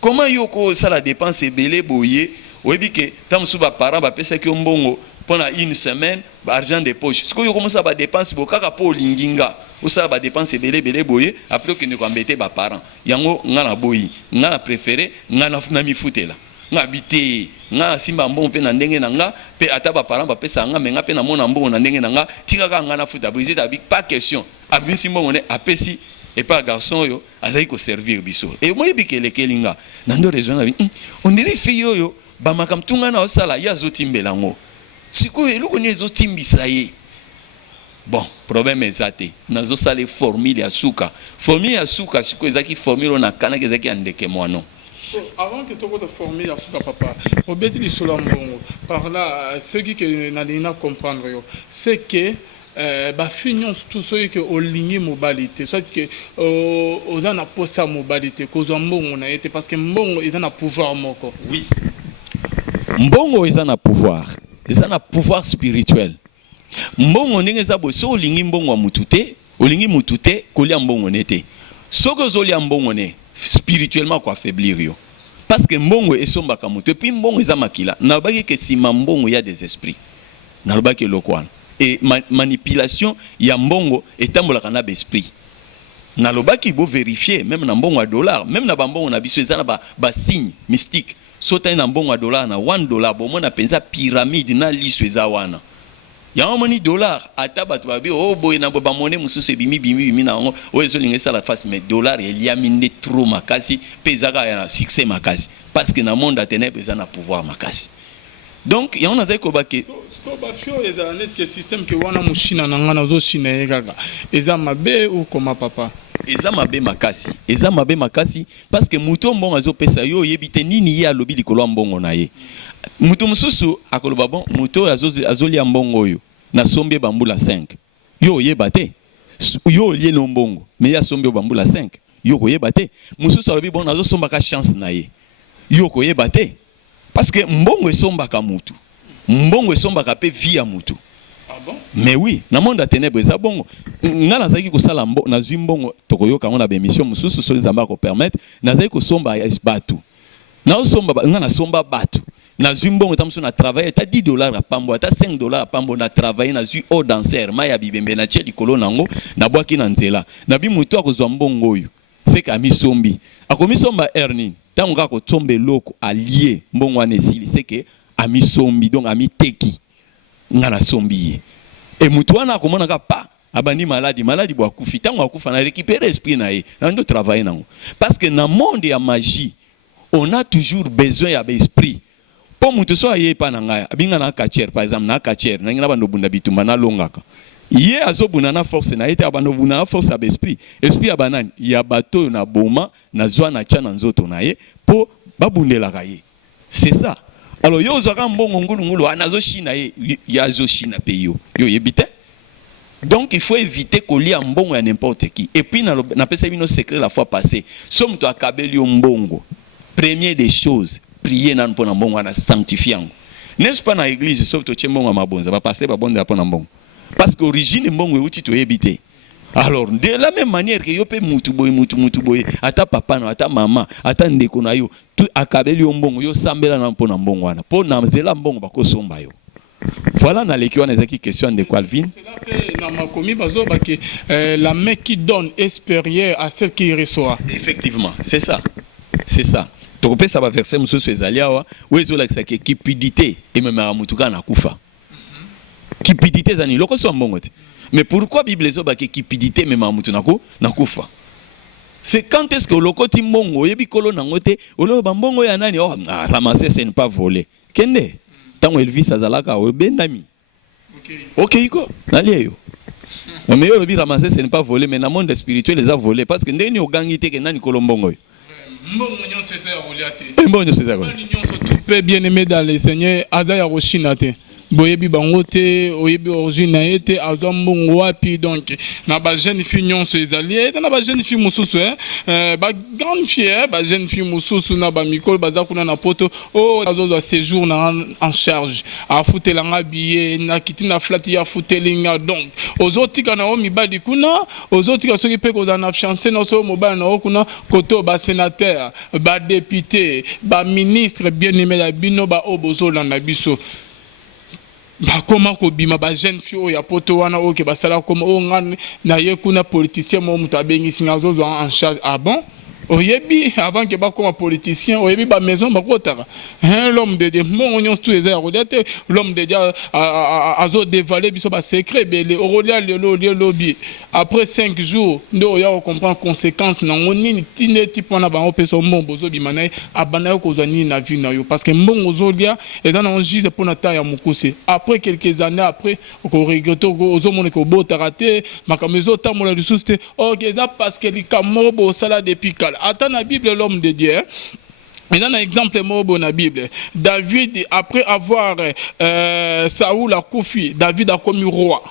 comment yo ko sala dépense belé boye oyebi ke tamsu ba parents ba pesa ki mbongo pendant une semaine ba argent de poche siko yo commence ba dépense bo kaka po linginga osala ba dépense belé boye après que ne ko embêter ba parents yango nga na boyi nga na préféré nga na mi futela nga bité nga simba mbongo pe na ndenge na nga pe ata ba parents ba pesa nga menga pe na mona mbongo na ndenge na nga tika nga na futa Brigitte abi pas question abi simbo ne apesi et pas garçon yo azali ko servir biso et moi yebi kele kelinga na ndo raison na on dirait fille yo ba makamtunga na osala ya zotimbela ngo siko eluko ni zotimbisa ye bon problème ezate nazo sala formule ya suka siko ezaki formule na kana ezaki andeke mwano. Avant que tu aies formé la souka papa, au bêtis du solambongo, par là, ce qui n'a comprendre, c'est que finissons tout ce qui est au ligne mobilité, soit que aux en a posé mobilité, qu'aux en on a été parce que mbongo ils en a pouvoir moko. Oui. Mbongo ils en a pouvoir spirituel. Mbongo ninge zabo so lingi mbongo mutute, o lingi mutute kolia mbongo nete. Soko zolia mbongo ne spirituellement quoi affaiblir yo parce que mbongo esomba kamuto et puis mbongo eza makila na baki que si mbongo y a des esprits na baki lokwana et manipulation ya mbongo etambola kana ba esprit na lobaki bo vérifier même na mbongo à dollar même na mbongo na biso eza na ba signe mystique sota na mbongo à dollar na $1 bo mona penza pyramide na liso eza wana ya moni dollar ata bato babi oh boy na ba monnaie mususu bimi na ngo o ezolinga sala face mais dollar il y a mine trop makasi pezaka ya succès makasi parce que na monde a ténèbres ils ont pouvoir makasi donc ya on a ko bake ko ba fio eza net que système que wana mushina na ngana zo shina kaka eza mabe ou koma papa eza mabe makasi parce que muto mbongo azo pesa yo yebite nini ya lobi likolo mbongo na ye muto mususu akoloba bon muto azolia mbongo yo na sombe bambula 5 yo yebate yo lié no mbongo mais ya sombe bambula 5 yo ko yebate mususu alobi bon azo somba ka chance na ye yo ko yebate parce que mbongo esomba ka mutu mbongo esomba ka pe via mutu. Ah bon? Mais oui, na monde a ténèbres ça bongo. Nga nazaki ko sala mbongo na zwi mbongo tokoyoka ngona ba émission mususu so nzamba ko permettre nazaki ko somba ya batu. Na somba nga na somba batu. Na zwi mbongo tamso na travailler ta $10 a pambo ta $5 a pambo na travailler na zwi au danser maya bibembe na tcheli kolo nango na bwaki na nzela. Na bi mutu akozwa mbongo oyo. C'est ka mi sombi. Akomi somba erni. Tango ka ko tombe loko allié mbongo anesili c'est que ami sombi donc ami teki. Ngana sombiye et mutu wana komona ka pa abandi maladie bo akufi tango akufa na récupérer esprit na ye na ndo travailler nango parce que dans monde ya magie on a toujours besoin ya esprit pour mutu so aye pa na ngaya abinga na kacher par exemple na kacher na ngina bando bunda bitumba na longaka ye azobuna na force na ete abando buna force ya esprit abanani ya bato na boma na zwa na cha na nzoto na ye po babundela ka ye c'est ça. Alors yo zaka mbongo ngulu anazo china ye yazo china pe yo yebite donc il faut éviter qu'on lia mbongo à n'importe qui et puis na pesa bino secret la fois passée somme to akabeli yo mbongo premier des choses prier na mpona mbongo ana sanctifier n'est-ce pas na église sauf to chembongo mabonza ba passer ba bonda pona mbongo parce que origine mbongo euti to yebite. Alors de la même manière que yo pe mutu boy ata papa no ata mama ata ndeko na yo tu akabeli yo mbongo yo sambela na mpona mbongo wana po na zela mbongo bakosomba yo. Voilà na leki wana ezaki question de Calvin. C'est là que na makomi bazo ba que la main qui donne est supérieure à celle qui reçoit. Effectivement, c'est ça. To kopesa ba verset mususu ezalia wa wezo la que cupidité et même mutuka na kufa. Cupidité zani loko so mbongo te. Mais pourquoi Bible zoba ke cupidité même amutu nako nakufa? C'est quand est-ce que lokoti mbongo yebi kolo nangote olo ba mbongo ya nani oh ramasser c'est ne pas voler. Kende tango Elvis azalaka o bendami. OK iko nalie yo. Mais yo lobi ramasser c'est ne pas voler mais na monde spirituel les a volé parce que ndeni ogangite ke nani kolo mbongo yo. Mbongo nyon c'est ça oliate. Mbongo c'est ça. Nyon so tout peut bien aimé dans le Seigneur azaya roshinate. boyebi bango te oyebi origine na ye te azwa mbongo wapi. Donc na ba jeune fille nyonso ezali na ba jeune fille mosusu ba grande fille ba jeune fille mosusu na ba mikolo baza kuna na poto azozwa séjour na en charge afutelanga billet na kiti na flat ya futelinga. Donc ozotika na o mibali kuna ozotika soki pe koza na fiancé na so mobile na kuna koto ba sénateur ba député ba ministre bien aimé la bino ba obozolanda biso bakoma kobima ba jeune fille ya poto wana oke basala koma ngane na ye kuna politicien mo mutu abengisi ngazozwa en charge. Ah bon? Oyebi avant que bakoma politicien oyebi ba maison bakotaka l'homme de Dieu mon nyonso tout eza rodete l'homme de Dieu azo dévaler biso ba secret belé orolia lelo lobby après 5 jours ndo ya comprendre conséquences na nini tine tipo na ba opeso mbongo zo bimana abana ko zani na vie na yo parce que mbongo zo lia eza na onjise pour na ta ya mukuse. Après quelques années après ko regretter ozo mona ko botarate makamezo tamola lisusu te OK eza parce que likamo bo sala depuis kala. Attends la Bible, l'homme de Dieu. Il y a un exemple dans la Bible. David, après avoir Saoul a Koufi, David a commis roi.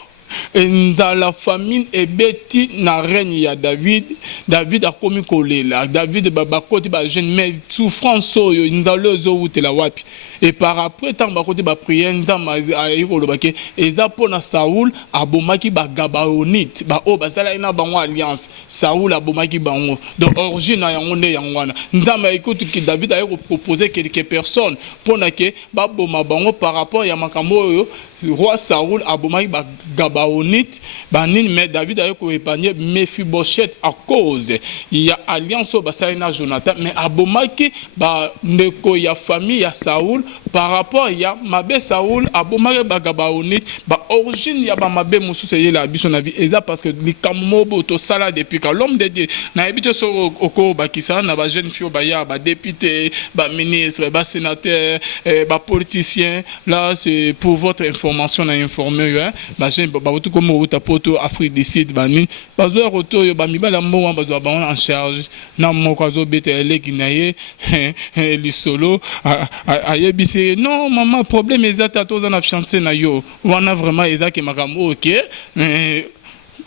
Dans la famine et bêti na règne ya David a commis kolela. David babakoti ba jeune mais souffrance oyo nzalo zo utela wapi. Et par après tant bakoti ba prière nzama ayiko lobake eza pona Saoul abomaki ba Gabaonite ba o basala ina bango alliance. Saoul abomaki bango. Donc origine ya ngonde yangwana. Nzama écoute que David a proposé quelques personnes pona ke ba boma bango par rapport ya makambo oyo roi Saoul abomaki ba Gabaonite banin mais David a ko épargner Mephibosheth à cause il y a alliance au basala na Jonathan mais abomaki ba ndeko ya famille ya Saoul par rapport ya mabe Saoul abomaki ba Gabaonite ba origine ya ba mabe mususu yela biso na vie eza parce que likamo boto sala depuis que l'homme de Dieu na habité so oko ba kisa na ba jeune fille ba ya ba député ba ministre ba sénateur ba politicien là c'est pour votre information na informer ba jeune ba tout comme ota poto Afrique du Sud ba ni ba zo roto yo ba mibala mbo ba zo ba en charge na moko zo bete eleki na ye lisolo ayebisi non maman problème ezata toza na fiancé na yo wana vraiment ezaki makambo OK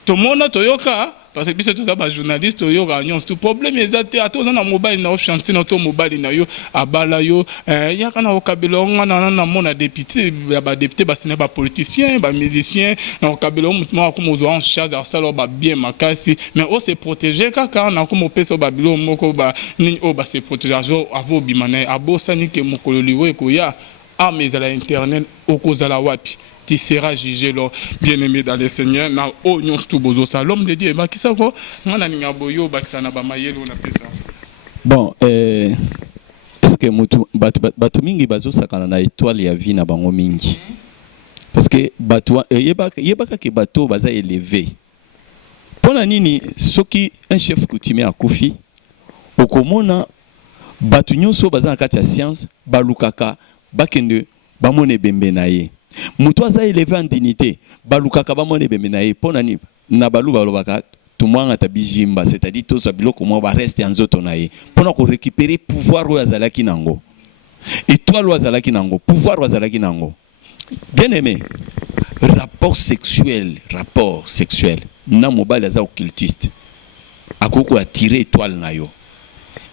to mona toyoka parce que biso toza ba journaliste toyoka nyonso tout problème ezate atoza na mobile na fiancé na to mobile na yo abala yo yaka na okabelo ngana na mona député ba député ba sina ba politicien ba musicien na okabelo mutu mo akomo en charge de sala ba bien makasi mais on se protéger kaka na komo peso ba bilo moko ba nini o ba se protéger avo bimane abosani ke mokolo liwe ko ya mais à l'internet okozala wapi tu seras jugé là bien-aimé dans le Seigneur na onyon tout bozo ça l'homme de Dieu ba kisako ngana ninga boyo ba kisana ba mayelo na pesa. Bon est-ce que mutu batu mingi bazo sakana na étoile ya vie na bango mingi parce que batu yebaka ke bato baza élevé pona nini soki un chef coutumier akufi okomona batu nyonso baza na kati ya science balukaka bakende bamone bembe na ye mutu aza élevé en dignité balukaka bamone bembe na ye pona ni na balu balobaka tumwanga tabijimba c'est-à-dire tout ça biloko mo ba reste en nzoto na ye pona ko récupérer pouvoir oyo azalaki nango étoile oyo azalaki nango pouvoir oyo azalaki nango. Bien aimé, rapport sexuel na mobile aza occultiste akoko attirer étoile na yo.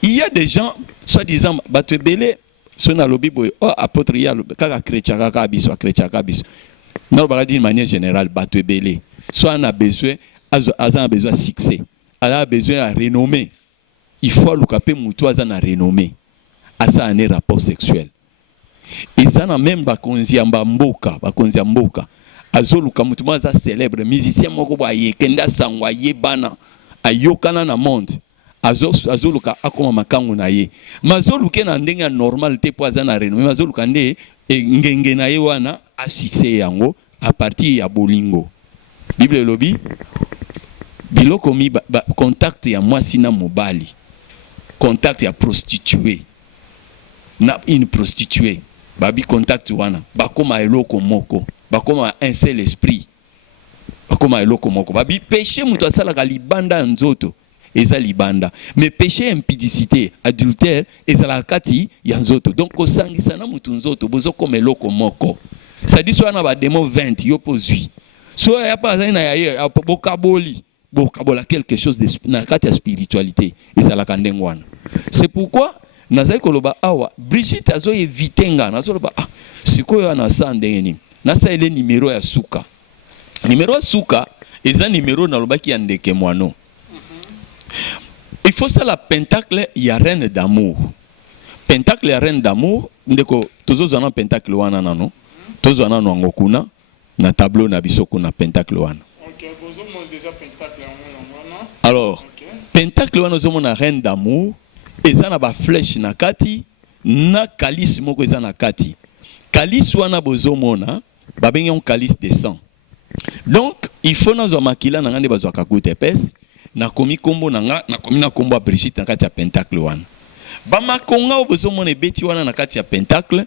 Il y a des gens soi-disant bato ebele so na lobi boy apôtre ya kaka chrétien kaka biso na ba d'une manière générale bato ebele soit on a besoin aza besoin de succès, a besoin de renommée. Il faut lukape mutu aza na renommée asa un rapport sexuel et ça na même bakonzi mboka azo luka mutu aza célèbre musicien moko ba yekenda sangwa yebana ayokana na monde azoluka akoma makangu na ye mazoluke na ndenge normal te po azana reno mazoluka nde ngenge na ye wana asise yango a partir ya bolingo. Bible lobi biloko mi contact ya mwasi na mobali, contact ya prostituée na une prostituée babi contact wana bakoma eloko moko bakoma un seul esprit bakoma eloko moko babi péché mutu asalaka libanda nzoto eza libanda mais péché impudicité adultère eza la kati ya nzoto donc osangisa na mutu nzoto bozo comme eloko moko ça dit soit na ba démon 20 yo pozui soit ya pas na ya bokaboli quelque chose de na kati ya spiritualité ezala kandengwana. C'est pourquoi nazali koloba awa Brigitte azo éviter nga nazo loba sikoyo na sandeni na sa ile numéro ya suka. Numéro ya suka eza numéro na lobaki ya ndeke mwano. Il faut ça la pentacle ya reine d'amour. Pentacle ya reine d'amour ndeko tozo na pentacle wana nano. Tozo na ngokuna na tableau na bisoko na pentacle wana. OK, bozo mon déjà pentacle wana. Alors, pentacle wana zo na reine d'amour eza na ba flèche na kati na calice moko eza na kati. Calice wana bozo mona ba bengi on calice de sang. Donc, il faut nazo makila na ngande bazo kakuta pes na komi kombo na komi na kombo Brigitte na kati ya pentacle wana. Ba makonga bozo mona beti wana na kati ya pentacle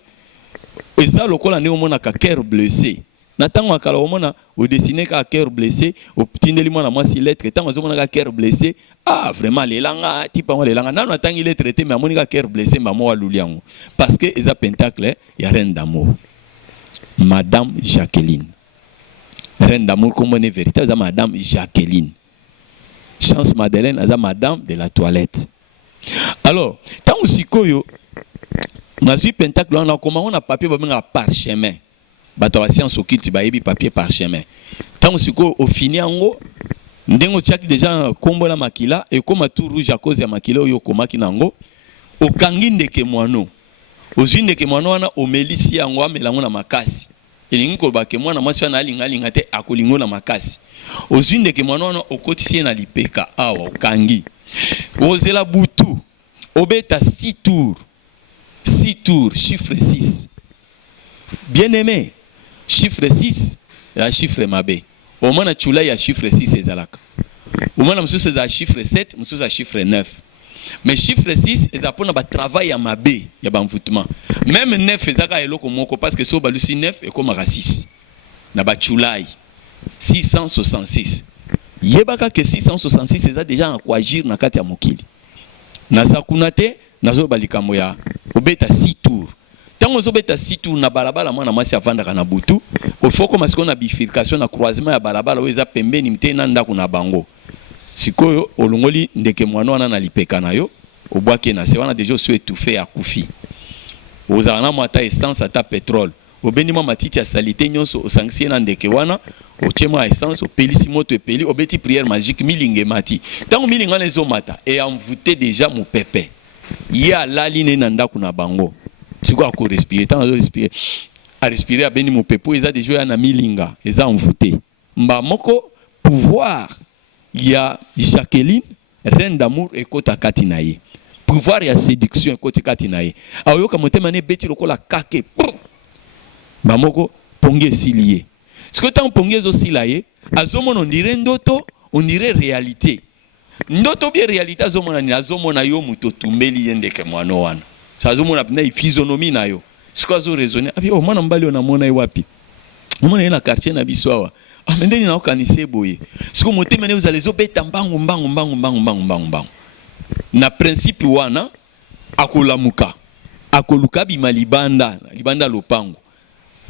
eza lokola ne omona ka cœur blessé. Na tango akala omona o dessiner ka cœur blessé o tindeli mona mwasi lettre tango omona ka cœur blessé vraiment lelanga tipa ngo lelanga nano tangi lettre te mais amoni ka cœur blessé mamo wa luliango parce que eza pentacle ya reine d'amour Madame Jacqueline. Reine d'amour comme on est véritable eza Madame Jacqueline. Chance Madeleine eza Madame de la toilette. Alors tango sikoyo na suis pentacle on a comment on a papier ba menga parchemin. Bato wa science occulte ba yebi papier parchemin. Tant siko au fini ango ndengo tiaki déjà kombo la makila et comme tout rouge à cause ya makila oyo komaki nango o kangi ndeke mwano. Ozwi ndeke mwano wana o melisi yango amelango na makasi. Elingi ko ba ke mwana mwasi wana alinga te akolingo na makasi. Ozwi ndeke mwano wana okotisi na lipeka awa o kangi. Ozela butu obeta 6 tours. 6 tours, chiffre 6. Bien-aimé, chiffre 6, il y a chiffre mabé. Au moins, il y a chiffre 6, c'est Zalaka. Au moins, il y a chiffre 7, il y a chiffre 9. Mais chiffre 6, il y a un travail à mabé, il y a un foutement. Même 9, il y a un moko parce que si on a 9, il y a 6. Il y a 666. Il y a que 666, c'est déjà un quoi agir dans le cas de Mokili. Naza kunate, nazo balikamu ya obeta 6 tours. Tant on obeta 6 tours na balabala mwana mwasi avanda na butu, il faut comme ce qu'on a bifurcation na croisement ya balabala weza pembeni mte na ndako na bango. Sikoyo olongoli ndeke mwana wana na lipeka na yo, obwake na se wana déjà so étouffé à kufi. Ozana mwata essence ata pétrole. Obeni mwa matiti ya salité nyonso osangisi na ndeke wana, otiema essence opelisi moto epeli obeti prière magique milinge mati. Tant milinga lezo mata et envoûté déjà mon pépé. Ya lali ne nanda kuna bango. Siko ako respirer tant respirer. A respirer abeni mon pepo eza déjà na milinga, eza envoûté. Mba moko pouvoir ya Jacqueline reine d'amour ekota kati na ye. Pouvoir ya séduction ekota kati na ye. Ayoka motema ne beti lokola kake. Bamoko ponge silié. Ce que tant ponge zo silaye, azomona on dirait ndoto, on dirait réalité. Ndoto bien réalité azomona ni azomona yo muto tumbeli yende ke mwana wana. Sa azomona na physionomie na yo. Ce que zo raisonner, abi o mwana mbali ona mona wapi? Mona na quartier na biswawa. Ah mendeni na okanise boye. Ce que motema ne uzale zo beta mbangu. Na principe wana akolamuka. Akoluka bi malibanda, libanda lopango.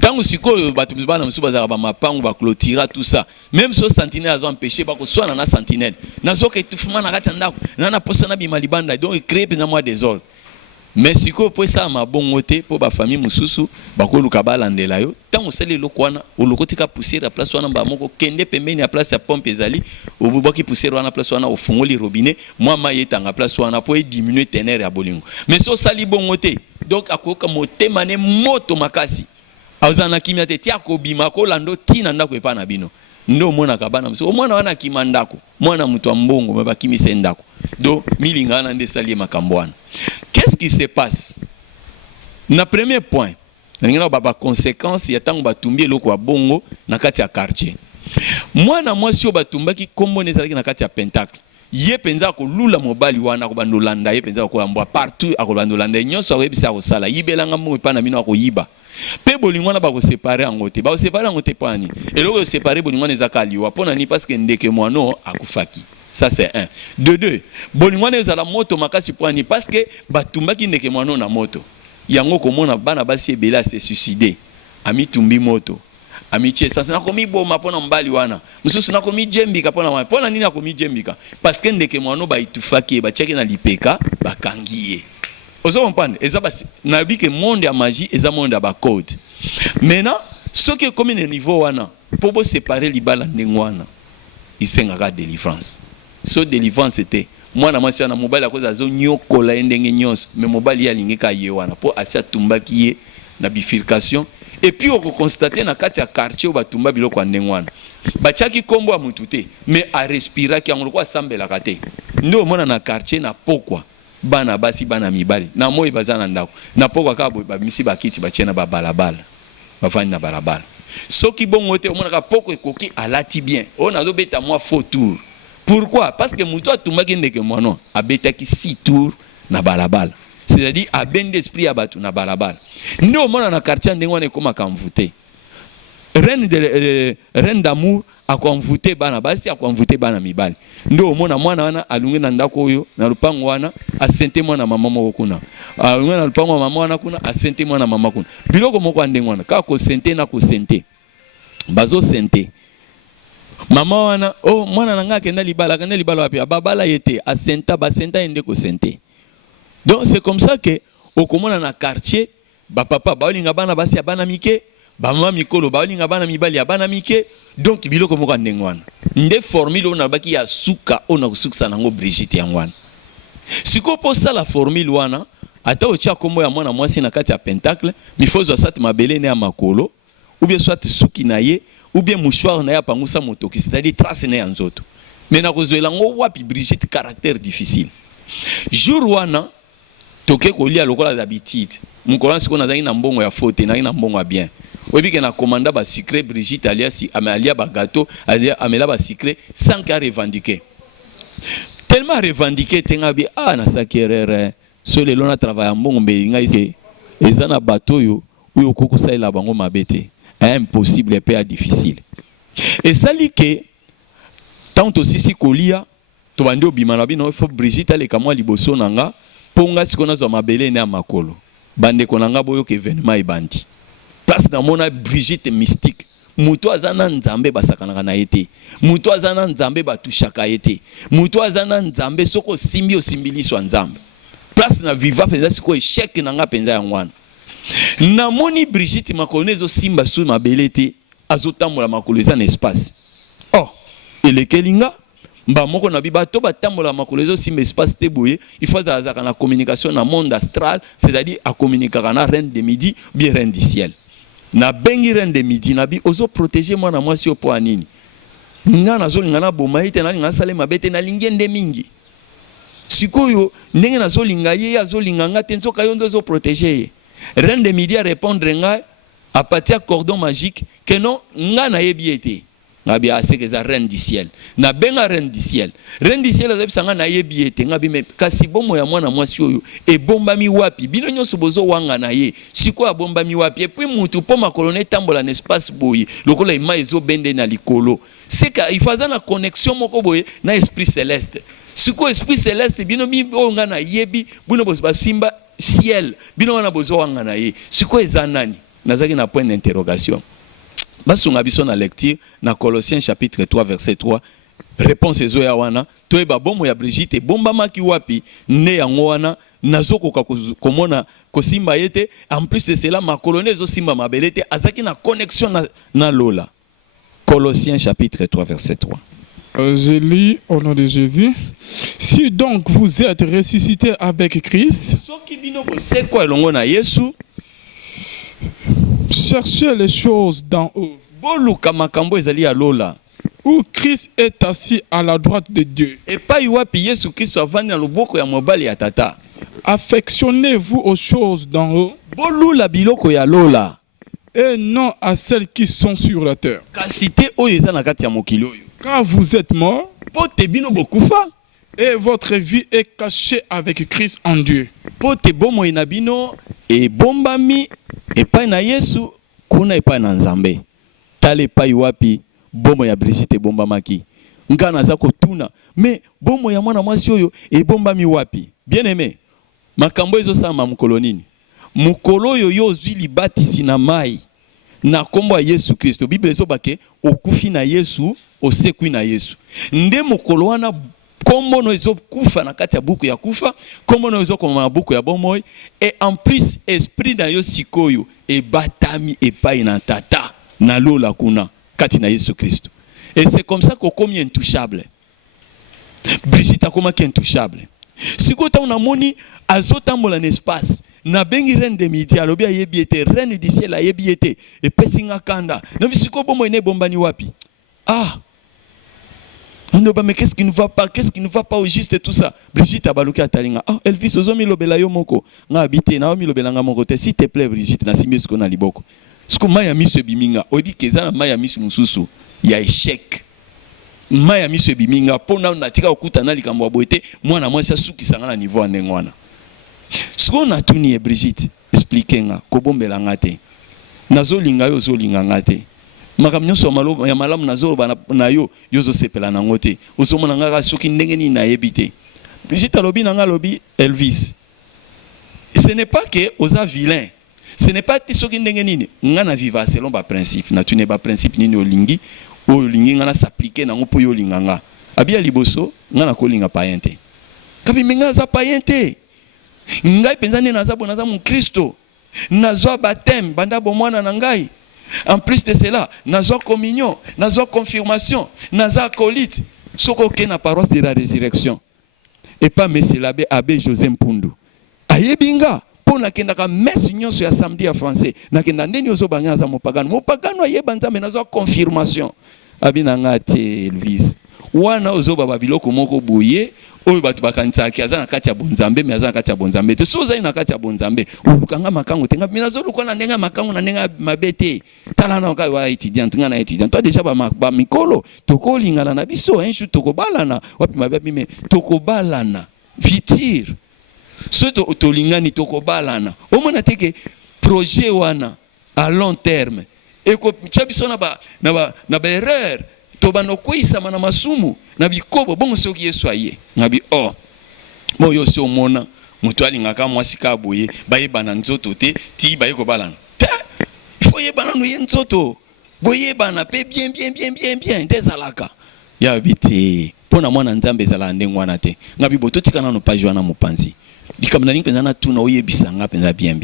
Tango sikoyo batu bana msuba za ba mapangu ba clôturer tout ça. Même so sentinelle azo empêcher ba ko soit na sentinelle. Nazo ke tufuma na kata ndako. Na posa na bi malibanda donc créer pena moi désordre. Mais sikoyo po ça mabongo te po ba famille mususu ba ko luka balandela yo. Tango sele lokwana olokotika poussière à place wana ba moko kende pembeni à place ya pompe ezali. Obuboki poussière wana place wana ofungoli robinet. Moi mayeta nga place wana po diminuer teneur ya bolingo. Mais so sali bongo te. Donc akoka motema ne moto makasi. Azana kimia te tia ko bima ko lando tina ndako epa na bino ndo mona kabana mso mwana wana kimandako mwana mtu wa mbongo meba kimise ndako do milinga na nde salie makambwana. Qu'est-ce qui se passe? Na premier point ngina baba conséquence ya tango batumbi eloko wa bongo na kati ya quartier. Mwana mwasi o batumbaki kombo nezalaki na kati ya pentacle. Ye penza ko lula mobali wana ko bandolanda ye penza ko lambwa partout akolanda nyonso akobisa ko sala yibelanga mo epa na bino akoyiba. Pe bolingwana ba ko séparer en côté. Ba ko séparer en côté pani. Et lo ko séparer bolingwana ezaka liwa pona ni parce que ndeke mwano akufaki. Ça c'est un. De deux, bolingwana ezala moto makasi pani parce que batumbaki ndeke mwano na moto. Yango komona bana basi ebela se suicider. ami tumbi moto ami tie sasa nakomi boma pona mbali wana mususu nakomi jembika pona wana pona nini nakomi jembika parce que ndeke mwana ba itufaki ba cheki na lipeka bakangiye ozo mpande eza basi na bike monde ya magie eza monde ya ba code maintenant ce qui est comme un niveau wana pour bo séparer libala ndengwana isengaka délivrance so délivrance était mwana mwasi wana mobali akoza azo nyokola ndenge nyonso mais mobali ya lingeka ye wana po asia tumbaki ye na bifurcation et puis on constate na kati ya quartier au batumba biloko ya ndengwana bachaki kombo ya mutu te mais a respira ki ngolo kwa sambela kate ndo mona na quartier na pokwa bana basi bana mibali na moyi bazana ndako na pokwa ka ba misi bakiti bachena ba balabala bafani na balabala soki bongo te omona ka pokwa ekoki alati bien on a beta moi faux tour. Pourquoi? Parce que mutu atumbaki ndeke mwana abetaki 6 tours na balabala. C'est-à-dire a ben d'esprit abatu na balabala. Ndio mwana na quartier ndengwana ekoma kamvute. Reine d'amour akwamvute bana basi akwamvute bana mibali. Ndio mwana wana alungi na ndako oyo na lupango wana asente mwana mama moko kuna. Alungi na lupango mama wana kuna asente mwana mama kuna. Biloko moko ndengwana ka ko sente na ko sente. Bazo sente. Mama wana oh mwana nanga kenda libala wapi babala yete asenta basenta ende ko sente. Donc c'est comme ça que au komona na quartier ba papa ba olinga bana basi ya bana mike ba mama mikolo ba olinga bana mibali ya bana mike donc biloko moko ndengwana nde formule ona baki ya suka ona kusukisa nango Brigitte yangwana siko posa la formule wana ata ocha kombo ya mwana mwasi na kati ya pentacle mifozo asati mabele ne ya makolo ou bien soit suki na ye ou bien mouchoir na ya pangusa motoki c'est-à-dire trace na ya nzoto mais na kozwela ngo wapi Brigitte caractère difficile jour wana toke kolia lokola d'habitude mukola siko nazaki na mbongo ya faute na mbongo ya bien obi ke na commanda ba secret Brigitte alias alia ba gâteau alia amela ba secret sans qu'à revendiquer tellement revendiquer tenga bi na sakirere so le lona travail mbongo mbe ngai eza na bateau yo uyo koko saila bango mabete impossible et difficile et ça li que tant aussi si kolia to bandi obimana bino il faut Brigitte ale kamwa liboso nanga ponga sikona zo mabele ne amakolo bande konanga boyo ke événement ebandi place na mona Brigitte mystique muto azana nzambe basakana na yete muto azana nzambe batushaka yete muto azana nzambe soko simbi osimbiliswa nzambe place na viva penza siko échec nanga penza ya ngwana na moni Brigitte makonezo simba su mabelete azotambola makolo eza na espace oh elekelinga mba moko na bibato batambola makolo ezo simba espace te boye il faut azaka na communication na monde astral c'est-à-dire a communiquer na reine de midi bien reine du ciel na bengi reine de midi na bi ozo protéger moi na mwasi opo anini nga nazolinga na boma ite na linga sale mabete na lingende mingi sikoyo ndenge nazolinga ye azolinga nga te nzoka yo ndo zo protéger reine de midi a répondre nga à partir cordon magique que non nga na yebiete ngabi aseke za reine du ciel na benga reine du ciel azabisa nga na yebiete ngabi me kasi bomo ya mwana mwasi oyo e bomba mi wapi bino nyonso bozo wanga na ye siko ya bomba mi wapi et puis mutu po makolone tambola na espace boye lokola ima ezo bende na likolo c'est que il faut na connexion moko boye na esprit céleste siko esprit céleste bino mi onga na yebi bino bozo simba ciel bino wana bozo wanga na ye siko eza nani nazaki na point d'interrogation basunga biso na lecture na Colossiens chapitre 3 verset 3 réponse ezo ya wana toyeba bomo ya Brigitte bomba maki wapi ne yango wana nazokoka komona kosimba yete en plus de cela ma colonne ezo simba mabelete azaki na connexion na lola. Colossiens chapitre 3 verset 3. Je lis au nom de Jésus. Si donc vous êtes ressuscité avec Christ, cherchez les choses d'en haut, où Christ est assis à la droite de Dieu. Affectionnez-vous aux choses d'en haut et non à celles qui sont sur la terre. Car vous êtes morts et votre vie est cachée avec Christ en Dieu. Bomo ya Brigitte bombamaki ngana za kotuna mais bomo ya mwana mwasi oyo e bombami wapi bien aimé makambo ezo sama mukolo nini mukolo oyo yo zwi libatisi na mai na kombo ya Yesu Kristo. Bible ezobake okufi na Yesu, osekwi na Yesu. Nde mokolo wana kombo no ezokufa na kati ya buku ya kufa, kombo no ezokoma na buku ya bomoi, et en plus esprit na yo sikoyo ebatami epai na tata na lola kuna kati na Yesu Kristo. Et c'est comme ça qu'on est intouchable. Brigitte a comment intouchable. Si quand on a moni azotambola l'espace, na bengi reine de midi alobi ayebiete reine du ciel ayebiete et pesinga kanda. Na bisiko bomo ene bombani wapi. Ah. Mais qu'est-ce qui ne va pas? Qu'est-ce qui ne va pas au juste et tout ça? Brigitte a baluki atalinga. Ah, Elvis ozomi lobela yo moko. Nga habité na omi lobela nga moko te. S'il te plaît Brigitte na simbi sko na liboko. Sko maya miso biminga. Obi keza maya miso mususu. Ya échec. Maya miso biminga pona na tika okuta na likambo boete mwana mwasi asuki sanga na niveau ndengwana. Sko na tuni e Brigitte expliquenga ko bombela ngate. Nazo linga yo zo linga ngate. Makamnyo so malo ya malamu nazo na yo yozo sepela na ngote. Osomona ngaka soki ndenge ni na yebite. Brigitte alobi nanga lobi Elvis. Ce n'est pas que oza vilain. Ce n'est pas que soki ndenge nini ngana viva selon ba principe. Na tuni ba principe nini olingi. O lingi ngana s'appliquer na ngopo yo linganga. Abia liboso ngana ko linga payente. Kabi minga za payente. Ngai penzane na zabo na za mu Kristo. Nazwa baptême banda bomwana na ngai. En plus de cela, nazwa communion, nazwa confirmation, nazwa acolyte. Soko ke na paroisse de la résurrection. Et pas monsieur l'abbé abbé José Mpundu. Ayebinga pona kenda ka messe nyonso ya samedi ya français. Na kenda ndeni ozo banga za mopagano. Mopagano ayeba nzambe nazwa confirmation. Abina ngate Elvis. Wana ozo baba biloko moko boye. Oyo batu bakanisa kiaza na kati ya bonzambe me aza na kati ya bonzambe te soza na kati ya bonzambe ulukanga makango tenga minazo lukona ndenga makango na ndenga mabete tala na ka wa étudiant ngana étudiant toi déjà ba mikolo tokolingana na biso un jour tokobalana wapi mababi me tokobalana vitir soto tolingani tokobalana omona teke projet wana à long terme et ko chabiso na ba erreur tobano koisa mana masumu na bikobo bongo soki Yesu aye ngabi oh moyo so mona mutu alingaka mwasi ka boye bayeba na nzoto te ti bayeko balana te il faut yeba na nzoto boye bana pe bien desalaka ya biti pona mwana nzambe zala ndengwana te ngabi bototika na no page na mopanzi dikamna ningi penza na tuna oyebisa nga penza bien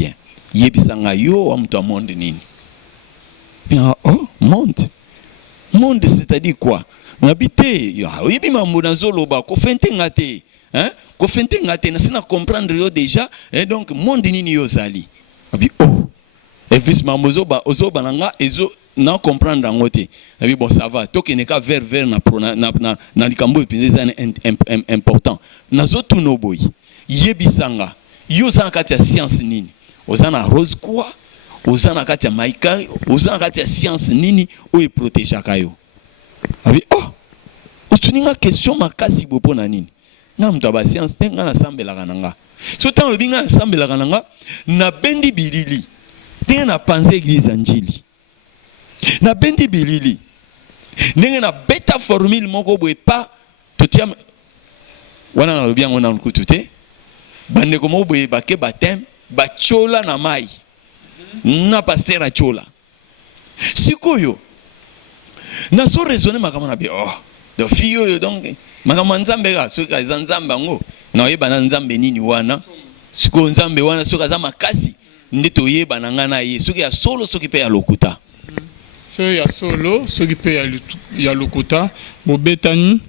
yebisa nga yo wa mtu wa monde nini bien oh monde c'est-à-dire quoi? N'habité, oui, mambo nazoloba, ko fente ngate, hein? Ko fente ngate, na sina comprendre yo déjà, et donc monde nini yo zali. Abi oh, Elvis mamozoba, ozoba nanga ezo na comprendre ngote. Abi bon ça va, to keneka vers na likambo epinza important. Nazo tuno boy. Yebisanga, yo za kati ya science nini? Ozana rose quoi? Ozana kati ya maika, ozana kati ya science nini o protéger kayo. Abi oh, otuninga question makasi bopo na nini? Na mtu ba science tenga na sambela kananga. So tant obinga na sambela kananga na bendi bilili. Tenga na penser église anjili. Na bendi bilili. Nenga na beta formule moko boye pa totia wana na lobia ngona nkutute. Bande komo boye bake baptême, bachola na mai. Na pasteur achola. Sikoyo. Na so raisonner makamana bi oh de fiyo donc makamana nzambe ga so ka nzambe ngo na yeba na nzambe nini wana siko nzambe wana so ka za makasi ndito yeba na ngana ye so ya solo so ki pe ya lokuta so ya solo so ki pe ya lokuta bobetani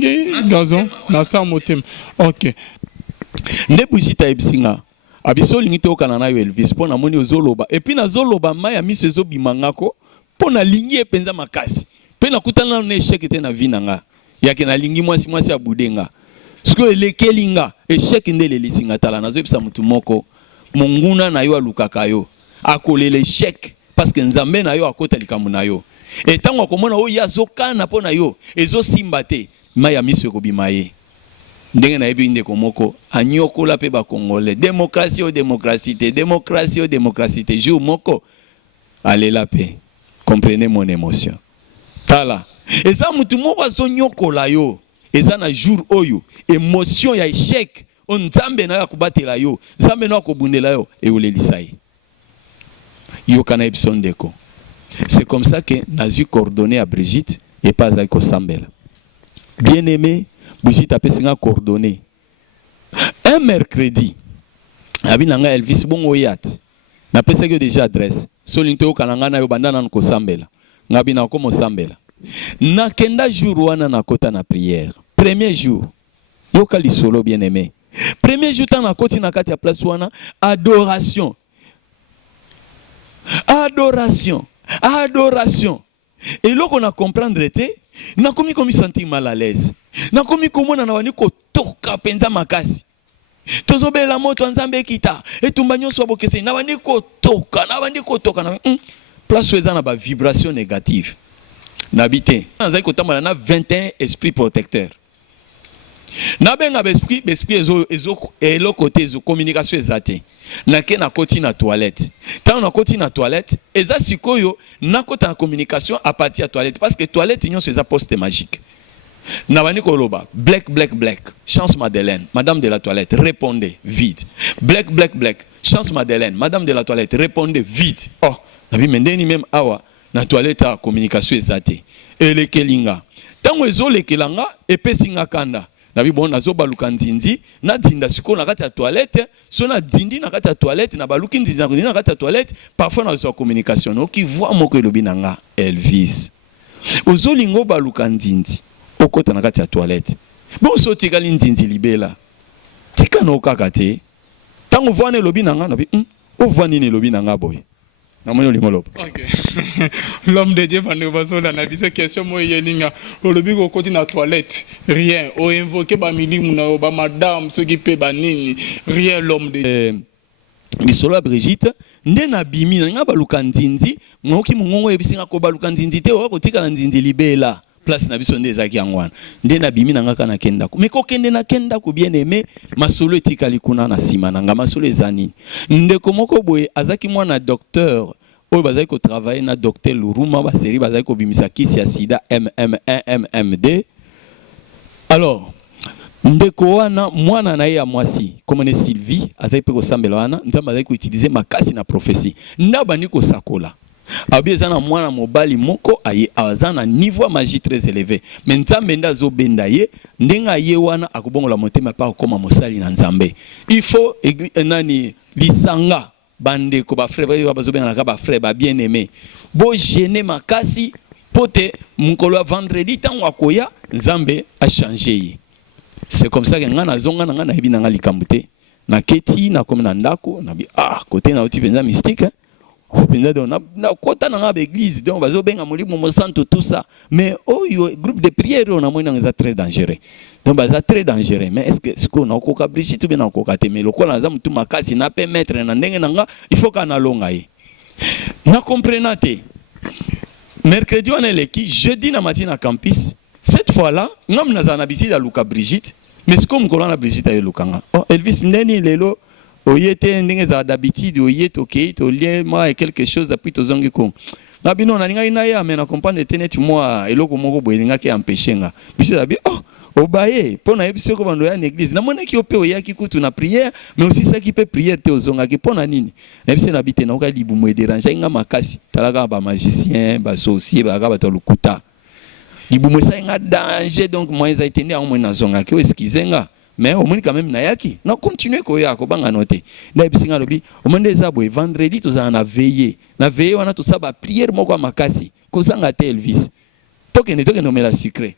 ge gazon na sa motem OK nde bujita ebsinga abiso lingito okana na yo Elvis pona moni ozoloba et puis na zoloba maya miso zo bimangako pona lingi epenza makasi pena kutana na échec te na vie nanga yake na lingi mwasi ya budenga siko elekelinga échec ndele lisinga tala nazo episa mutu moko monguna na yo alukaka yo akolele échec parce que nzambe na yo akota likambo na yo et tango akomona o yazokana pona yo ezo simba te maya miso ko bimaye ndenge na yebi ndeko moko anyokola pe ba congolais démocratie o démocratie te jour moko allez la paix. Comprenez mon émotion. Tala. Et ça mutu moko azonyokola yo. Et ça na jour oyo émotion ya échec. On nzambe na ya kubatela yo. Nzambe na ko bundela yo e olelisa ye. yokana epson deko. C'est comme ça que nazu coordonné à Brigitte et pas à Sambela. Bien aimé, Brigitte a passé un coordonné. Un mercredi, abinanga Elvis bon oyat. Na pesa que déjà adresse. Solinto kananga na yobandana nko Sambela. Ngabina ko mo Sambela. Na kenda jour wana na kota na prière. Premier jour. Yoka li solo bien aimé. Premier jour tan na koti na kati ya place wana adoration. Adoration. Adoration. Et là qu'on a comprendre était, na komi senti mal à l'aise. Na komi komona na wani ko toka penza makasi. Tozobela moto nzambe kita. Et tumbanyo so bokese na wani ko toka na place où na ba vibration négative. N'habité. Nzai ko tamala na 21 esprits protecteurs. Na benga esprit et l'autre côté ezo communication ezate. Na ke na koti na toilette. Tant na koti na toilette, eza sikoyo na kota na communication à partir de toilette parce que toilette union c'est un poste magique. Na bani ko loba, black. Chance Madeleine, madame de la toilette, répondez vide. Black. Chance Madeleine, madame de la toilette, répondez vide. Oh, na bi mendeni même awa na toilette a communication ezate. Et le kelinga. Tant ezo le kelanga epesinga kanda. Nabi bon nazo baluka nzinzi na dinda siko na kati ya toilette so na dindi na kati ya toilette na baluki nzinzi na kati ya toilette parfois na zo communication no ki voit moko elobi nanga Elvis ozolingo baluka nzinzi okota na kati ya toilette bon so tikali nzinzi libela tika no kaka te tango voane elobi nanga nabi o voani ne elobi nanga boy. Okay. L'homme de Dieu va nous voir la navise question moi yeninga olobi ko koti na toilette rien o invoquer ba milimu na ba madame ce qui peut ba nini rien l'homme de Dieu Bisolo Brigitte nde na bimi na baluka nzinzi ngoki mungongo ebisinga ko baluka nzinzi te o ko tika nzinzi libela place na biso nde ezaki yangwana nde na bimi nanga kana kenda ko meko kende na kenda ko bien aimé masolo etika likuna na sima nanga masolo ezani ndeko moko boye azaki mwana docteur oyo bazaki ko travailler na docteur Luruma ba série bazaki ko bimisa kisi ya sida MMD. Alors ndeko wana mwana na ya mwasi comme ne Sylvie azaki pe ko sambela wana nzamba azaki ko utiliser makasi na prophétie ndaba ni ko sakola abieza na mwana mobali moko aye azana niveau magie très élevé mais nzambe nda zo benda ye ndenga ye wana akubongola motema pa koma mosali na nzambe il faut nani lisanga bande ko ba frère ba zo benga na ba frère ba bien aimé bo gêner makasi pote mukolo vendredi tango akoya nzambe a changé. C'est comme ça que ngana zonga ngana ebi nanga likambute na keti na comme na ndako na bi côté na oti penza mystique na kota na l'église donc bazo benga molimo mo santo tout ça mais groupe de prière on a moins dans très dangereux donc baza très dangereux mais est-ce que ce qu'on a koka Brigitte bien koka te mais lokolo na zamu tu makasi na permettre na ndenge nanga il faut kana longa ye na comprenate mercredi on est l'équipe jeudi na matin à campus cette fois là ngam na za na bisida luka Brigitte mais ce comme kolana Brigitte ay lukanga Elvis ndeni lelo oyete ndenge za d'habitude oyete OK to lien moi et quelque chose après to zongi ko na bino na ninga ina ya mais na comprendre tenet moi eloko moko boyelinga ki empêcher nga bisi zabi obaye pona yebisi ko bando ya l'église na mona ki ope oyaki kutu na prière mais aussi ça qui peut prière te ozonga ki pona nini na bisi na bité na ka libu mo déranger nga makasi talaka ba magicien ba sorcier ba ka ba to lukuta libu mo ça nga danger donc moi ça été né en moi na zonga ki excusez nga mais au moins quand même na yaki na continuer ko ya ko banga noter na bisinga lobi au moins des abo vendredi to za na veiller wana to saba prière moko makasi ko sanga te Elvis tokene no mela secret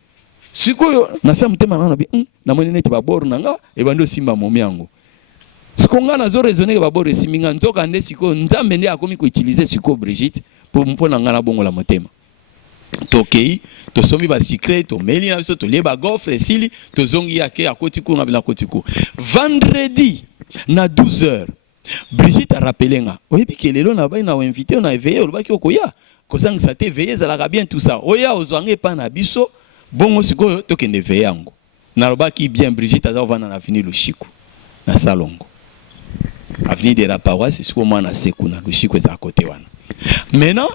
sikoyo na sa mutema na bi na moni neti ba boru nanga e bando simba momi yango siko nga na zo raisonner ba boru siminga nzoka nde siko nzambe nde akomi ko utiliser siko Brigitte pour mpona nga na bongo la motema tokei to somi ba secret to meli na biso to leba gofre sili to zongi yake akoti ku na bila koti ku vendredi na 12h Brigitte a rappelé nga oyebi ke lelo na ba na invité on a éveillé o baki okoya ko sang sa te veiller za la bien tout ça oya ozwange pa na biso bongo sikoyo to kende veiller yango na robaki bien Brigitte azovana na avenue Lushiko na Salongo avenue de la paroisse siko mwana sekuna Lushiko za côté wana maintenant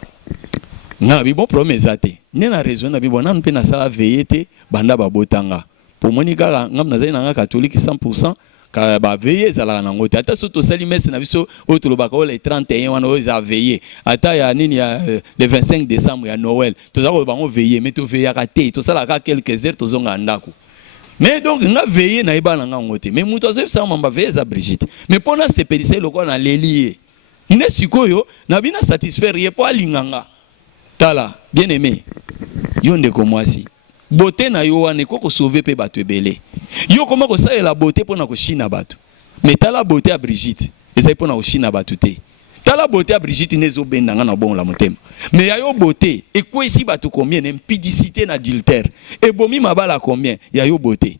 na bi bon promesse ate nena raison na bi bona mpena sala veillete banda babotanga pour monika ngam na zaina nga catholique 100% ka ba veiller zala na ngote ata soto sali messe na biso o to lobaka o le 31 wana o za veiller ata ya nini ya le 25 décembre ya Noël to za ko bango veiller mais to veiller ka te to sala ka quelques heures to zonga ndako. Mais donc nga veiller na ibana nga ngote mais muto zo sa mamba veiller za Brigitte mais pona se pedise lokwa na lelie ine sikoyo na bina satisfaire ye po alinganga tala bien aimé yo ndeko mwasi beauté na yo wane ko sauver pe bato ebele yo koma ko sa la beauté pona ko china bato mais tala beauté à Brigitte ezai pona ko china bato te tala beauté à Brigitte nezo bendanga na bon la motema mais ya yo beauté et quoi ici bato combien impudicité na adultère et bomi mabala combien ya yo beauté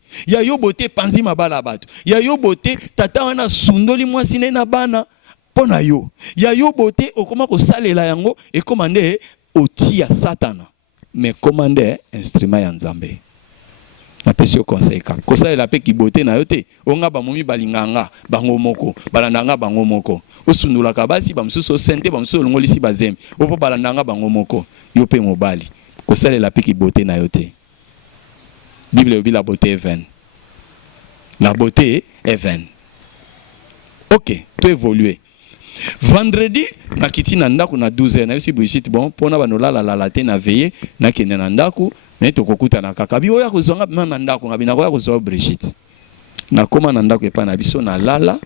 panzi mabala bato ya yo beauté tata wana sundoli mwasi na bana pona yo ya yo beauté okoma ko salela yango et commander outil à Satana mais commander instrument ya Nzambe na pesio conseil ka ko salela pe ki beauté na yo te onga ba momi balinganga bango moko balandanga bango moko osundula ka basi ba msuso sente ba msuso longolisi bazemi opo balandanga bango moko yo pe mobali ko salela pe ki beauté na yo te. Bible obi la beauté est vaine. La beauté est vaine. OK, tu évoluer. Vendredi na kiti na ndaku na 12h na yosi Brigitte bon pona banolala la te na veiller na kende na ndaku mais to kokuta na kaka bi oya kozonga na ndaku ngabina ko ya kozwa Brigitte na koma na ndaku epa na biso na lala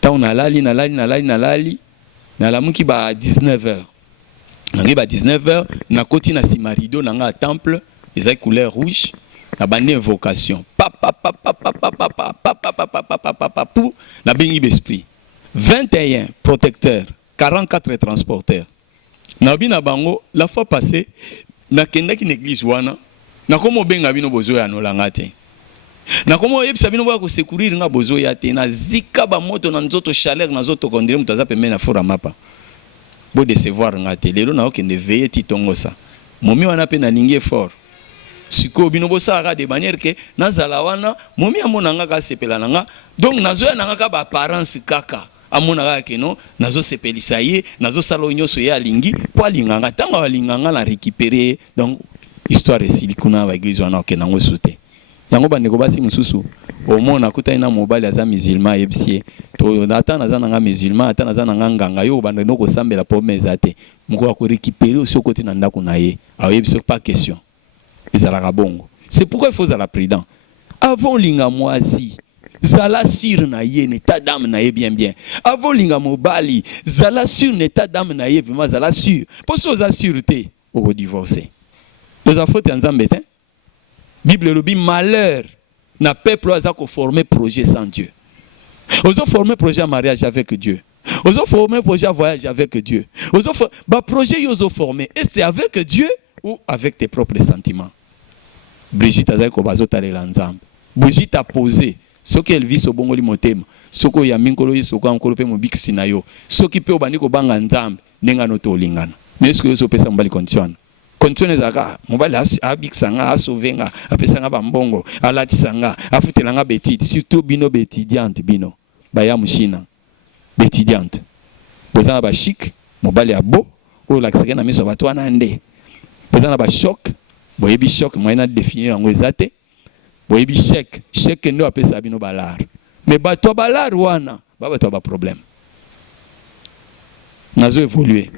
ta on lali na lamuki ba 19h na ba 19h na koti na simarido na nga temple ezai couleur rouge na bande invocation pa na bengi besprit 21 protecteurs, 44 transporteurs. Nabina bango la fois passée na kenda ki église wana na komo benga bino bozo ya no langate. Na komo yebisa bino ba ko secourir nga bozo ya te na zika ba moto na nzoto chaleur na zoto kondire mutaza pembe na fora mapa. Bo décevoir ngate lelo na okende veiller titongo sa. Momi wana pe na ninge fort. Siko bino bosa de manière que nazala wana momi amona nga ka sepela nga donc nazoya nga ka ba parents kaka. Amona ga keno nazo sepelisa ye nazo salo nyoso ya lingi po alinganga tanga alinganga la récupérer donc histoire esili kuna ba église wana okena ngosote yango bandeko basi mususu omona kuta ina mobali aza musulman yebsie to ata naza nga musulman ata naza nga nganga yo banda noko sambela po mezate moko ko récupérer aussi côté na ndako na ye ayebso pas question ezalaka bongo. C'est pourquoi il faut être prudent avant linga mwasi zala sur na ye n'état d'âme na ye bien avant linga mobali zala sur n'état d'âme na ye vraiment zala sur pour ça za sûreté au divorcer les affaires Nzambe te Bible le dit malheur na peuple aza ko former projet sans Dieu ozo former projet mariage avec Dieu ozo former projet voyage avec Dieu ozo ba projet yozo former et c'est avec Dieu ou avec tes propres sentiments. Brigitte aza ko bazotalela Nzambe Brigitte a posé ce qu'elle vit au bongoli motema soko ya minkolo yeso ko ankolo pe mobiksi na yo soki pe obani ko banga Nzambe nenga noto lingana mais est-ce que yo pesa mbali condition ezaka mobali abikisanga asovenga apesanga bambongo alatisanga afutelanga betiti surtout bino bétidiante bino baya mushina bétidiante bozana ba chic mobali abo o lakisaka na miso bato wana nde bozana ba choc boyebi choc moyena définir yango ezate boyebi chèque ndo apesa bino balar mais bato balar wana bato ba problème nazo évoluer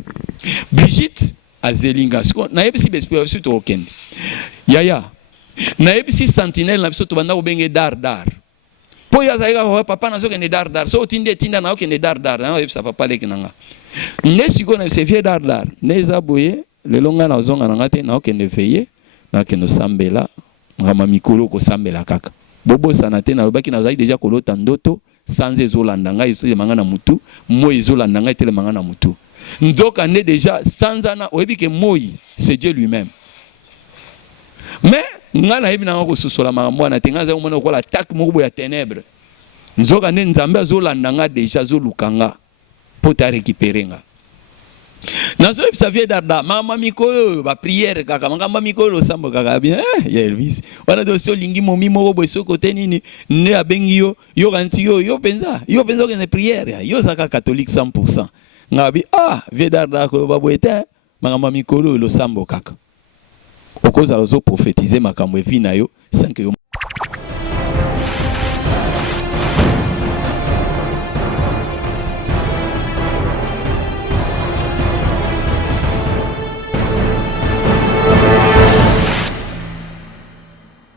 Brigitte azelinga siko na yebisi besprit surtout okende yaya na yebisi sentinelle na biso to banda obenge dar po ya zaika papa nazo kende dar so tinde tinda na okende dar na yebisa papa leki nanga ne siko na se vie dar ne zaboye le longa na zonga na ngate na okende veiller na kendo sambela ngama mikolo ko sambela kaka bobo sana te na lobaki na zai déjà kolota ndoto sans ezolanda ngai ezole manga na mutu mo ezolanda ngai tele manga na mutu ndoka ne déjà sans ana oyebi ke moi c'est Dieu lui-même mais ngana yebi na ko sosola makambo na tenga za umona ko la attaque moko ya ténèbres nzoka ne Nzambe azolanda nga déjà zolukanga pour ta récupérer nga nazo yebisa vie darda mama mikolo ba prière kaka mangamba mikolo sambo kaka bien ya Elvis wana dosi olingi momi moko boy so côté nini ne abengi yo kanti yo penza ke prière yo saka catholique 100% ngabi vie darda ko ba boete mangamba mikolo lo sambo kaka okoza lozo prophétiser makambo evina yo sans que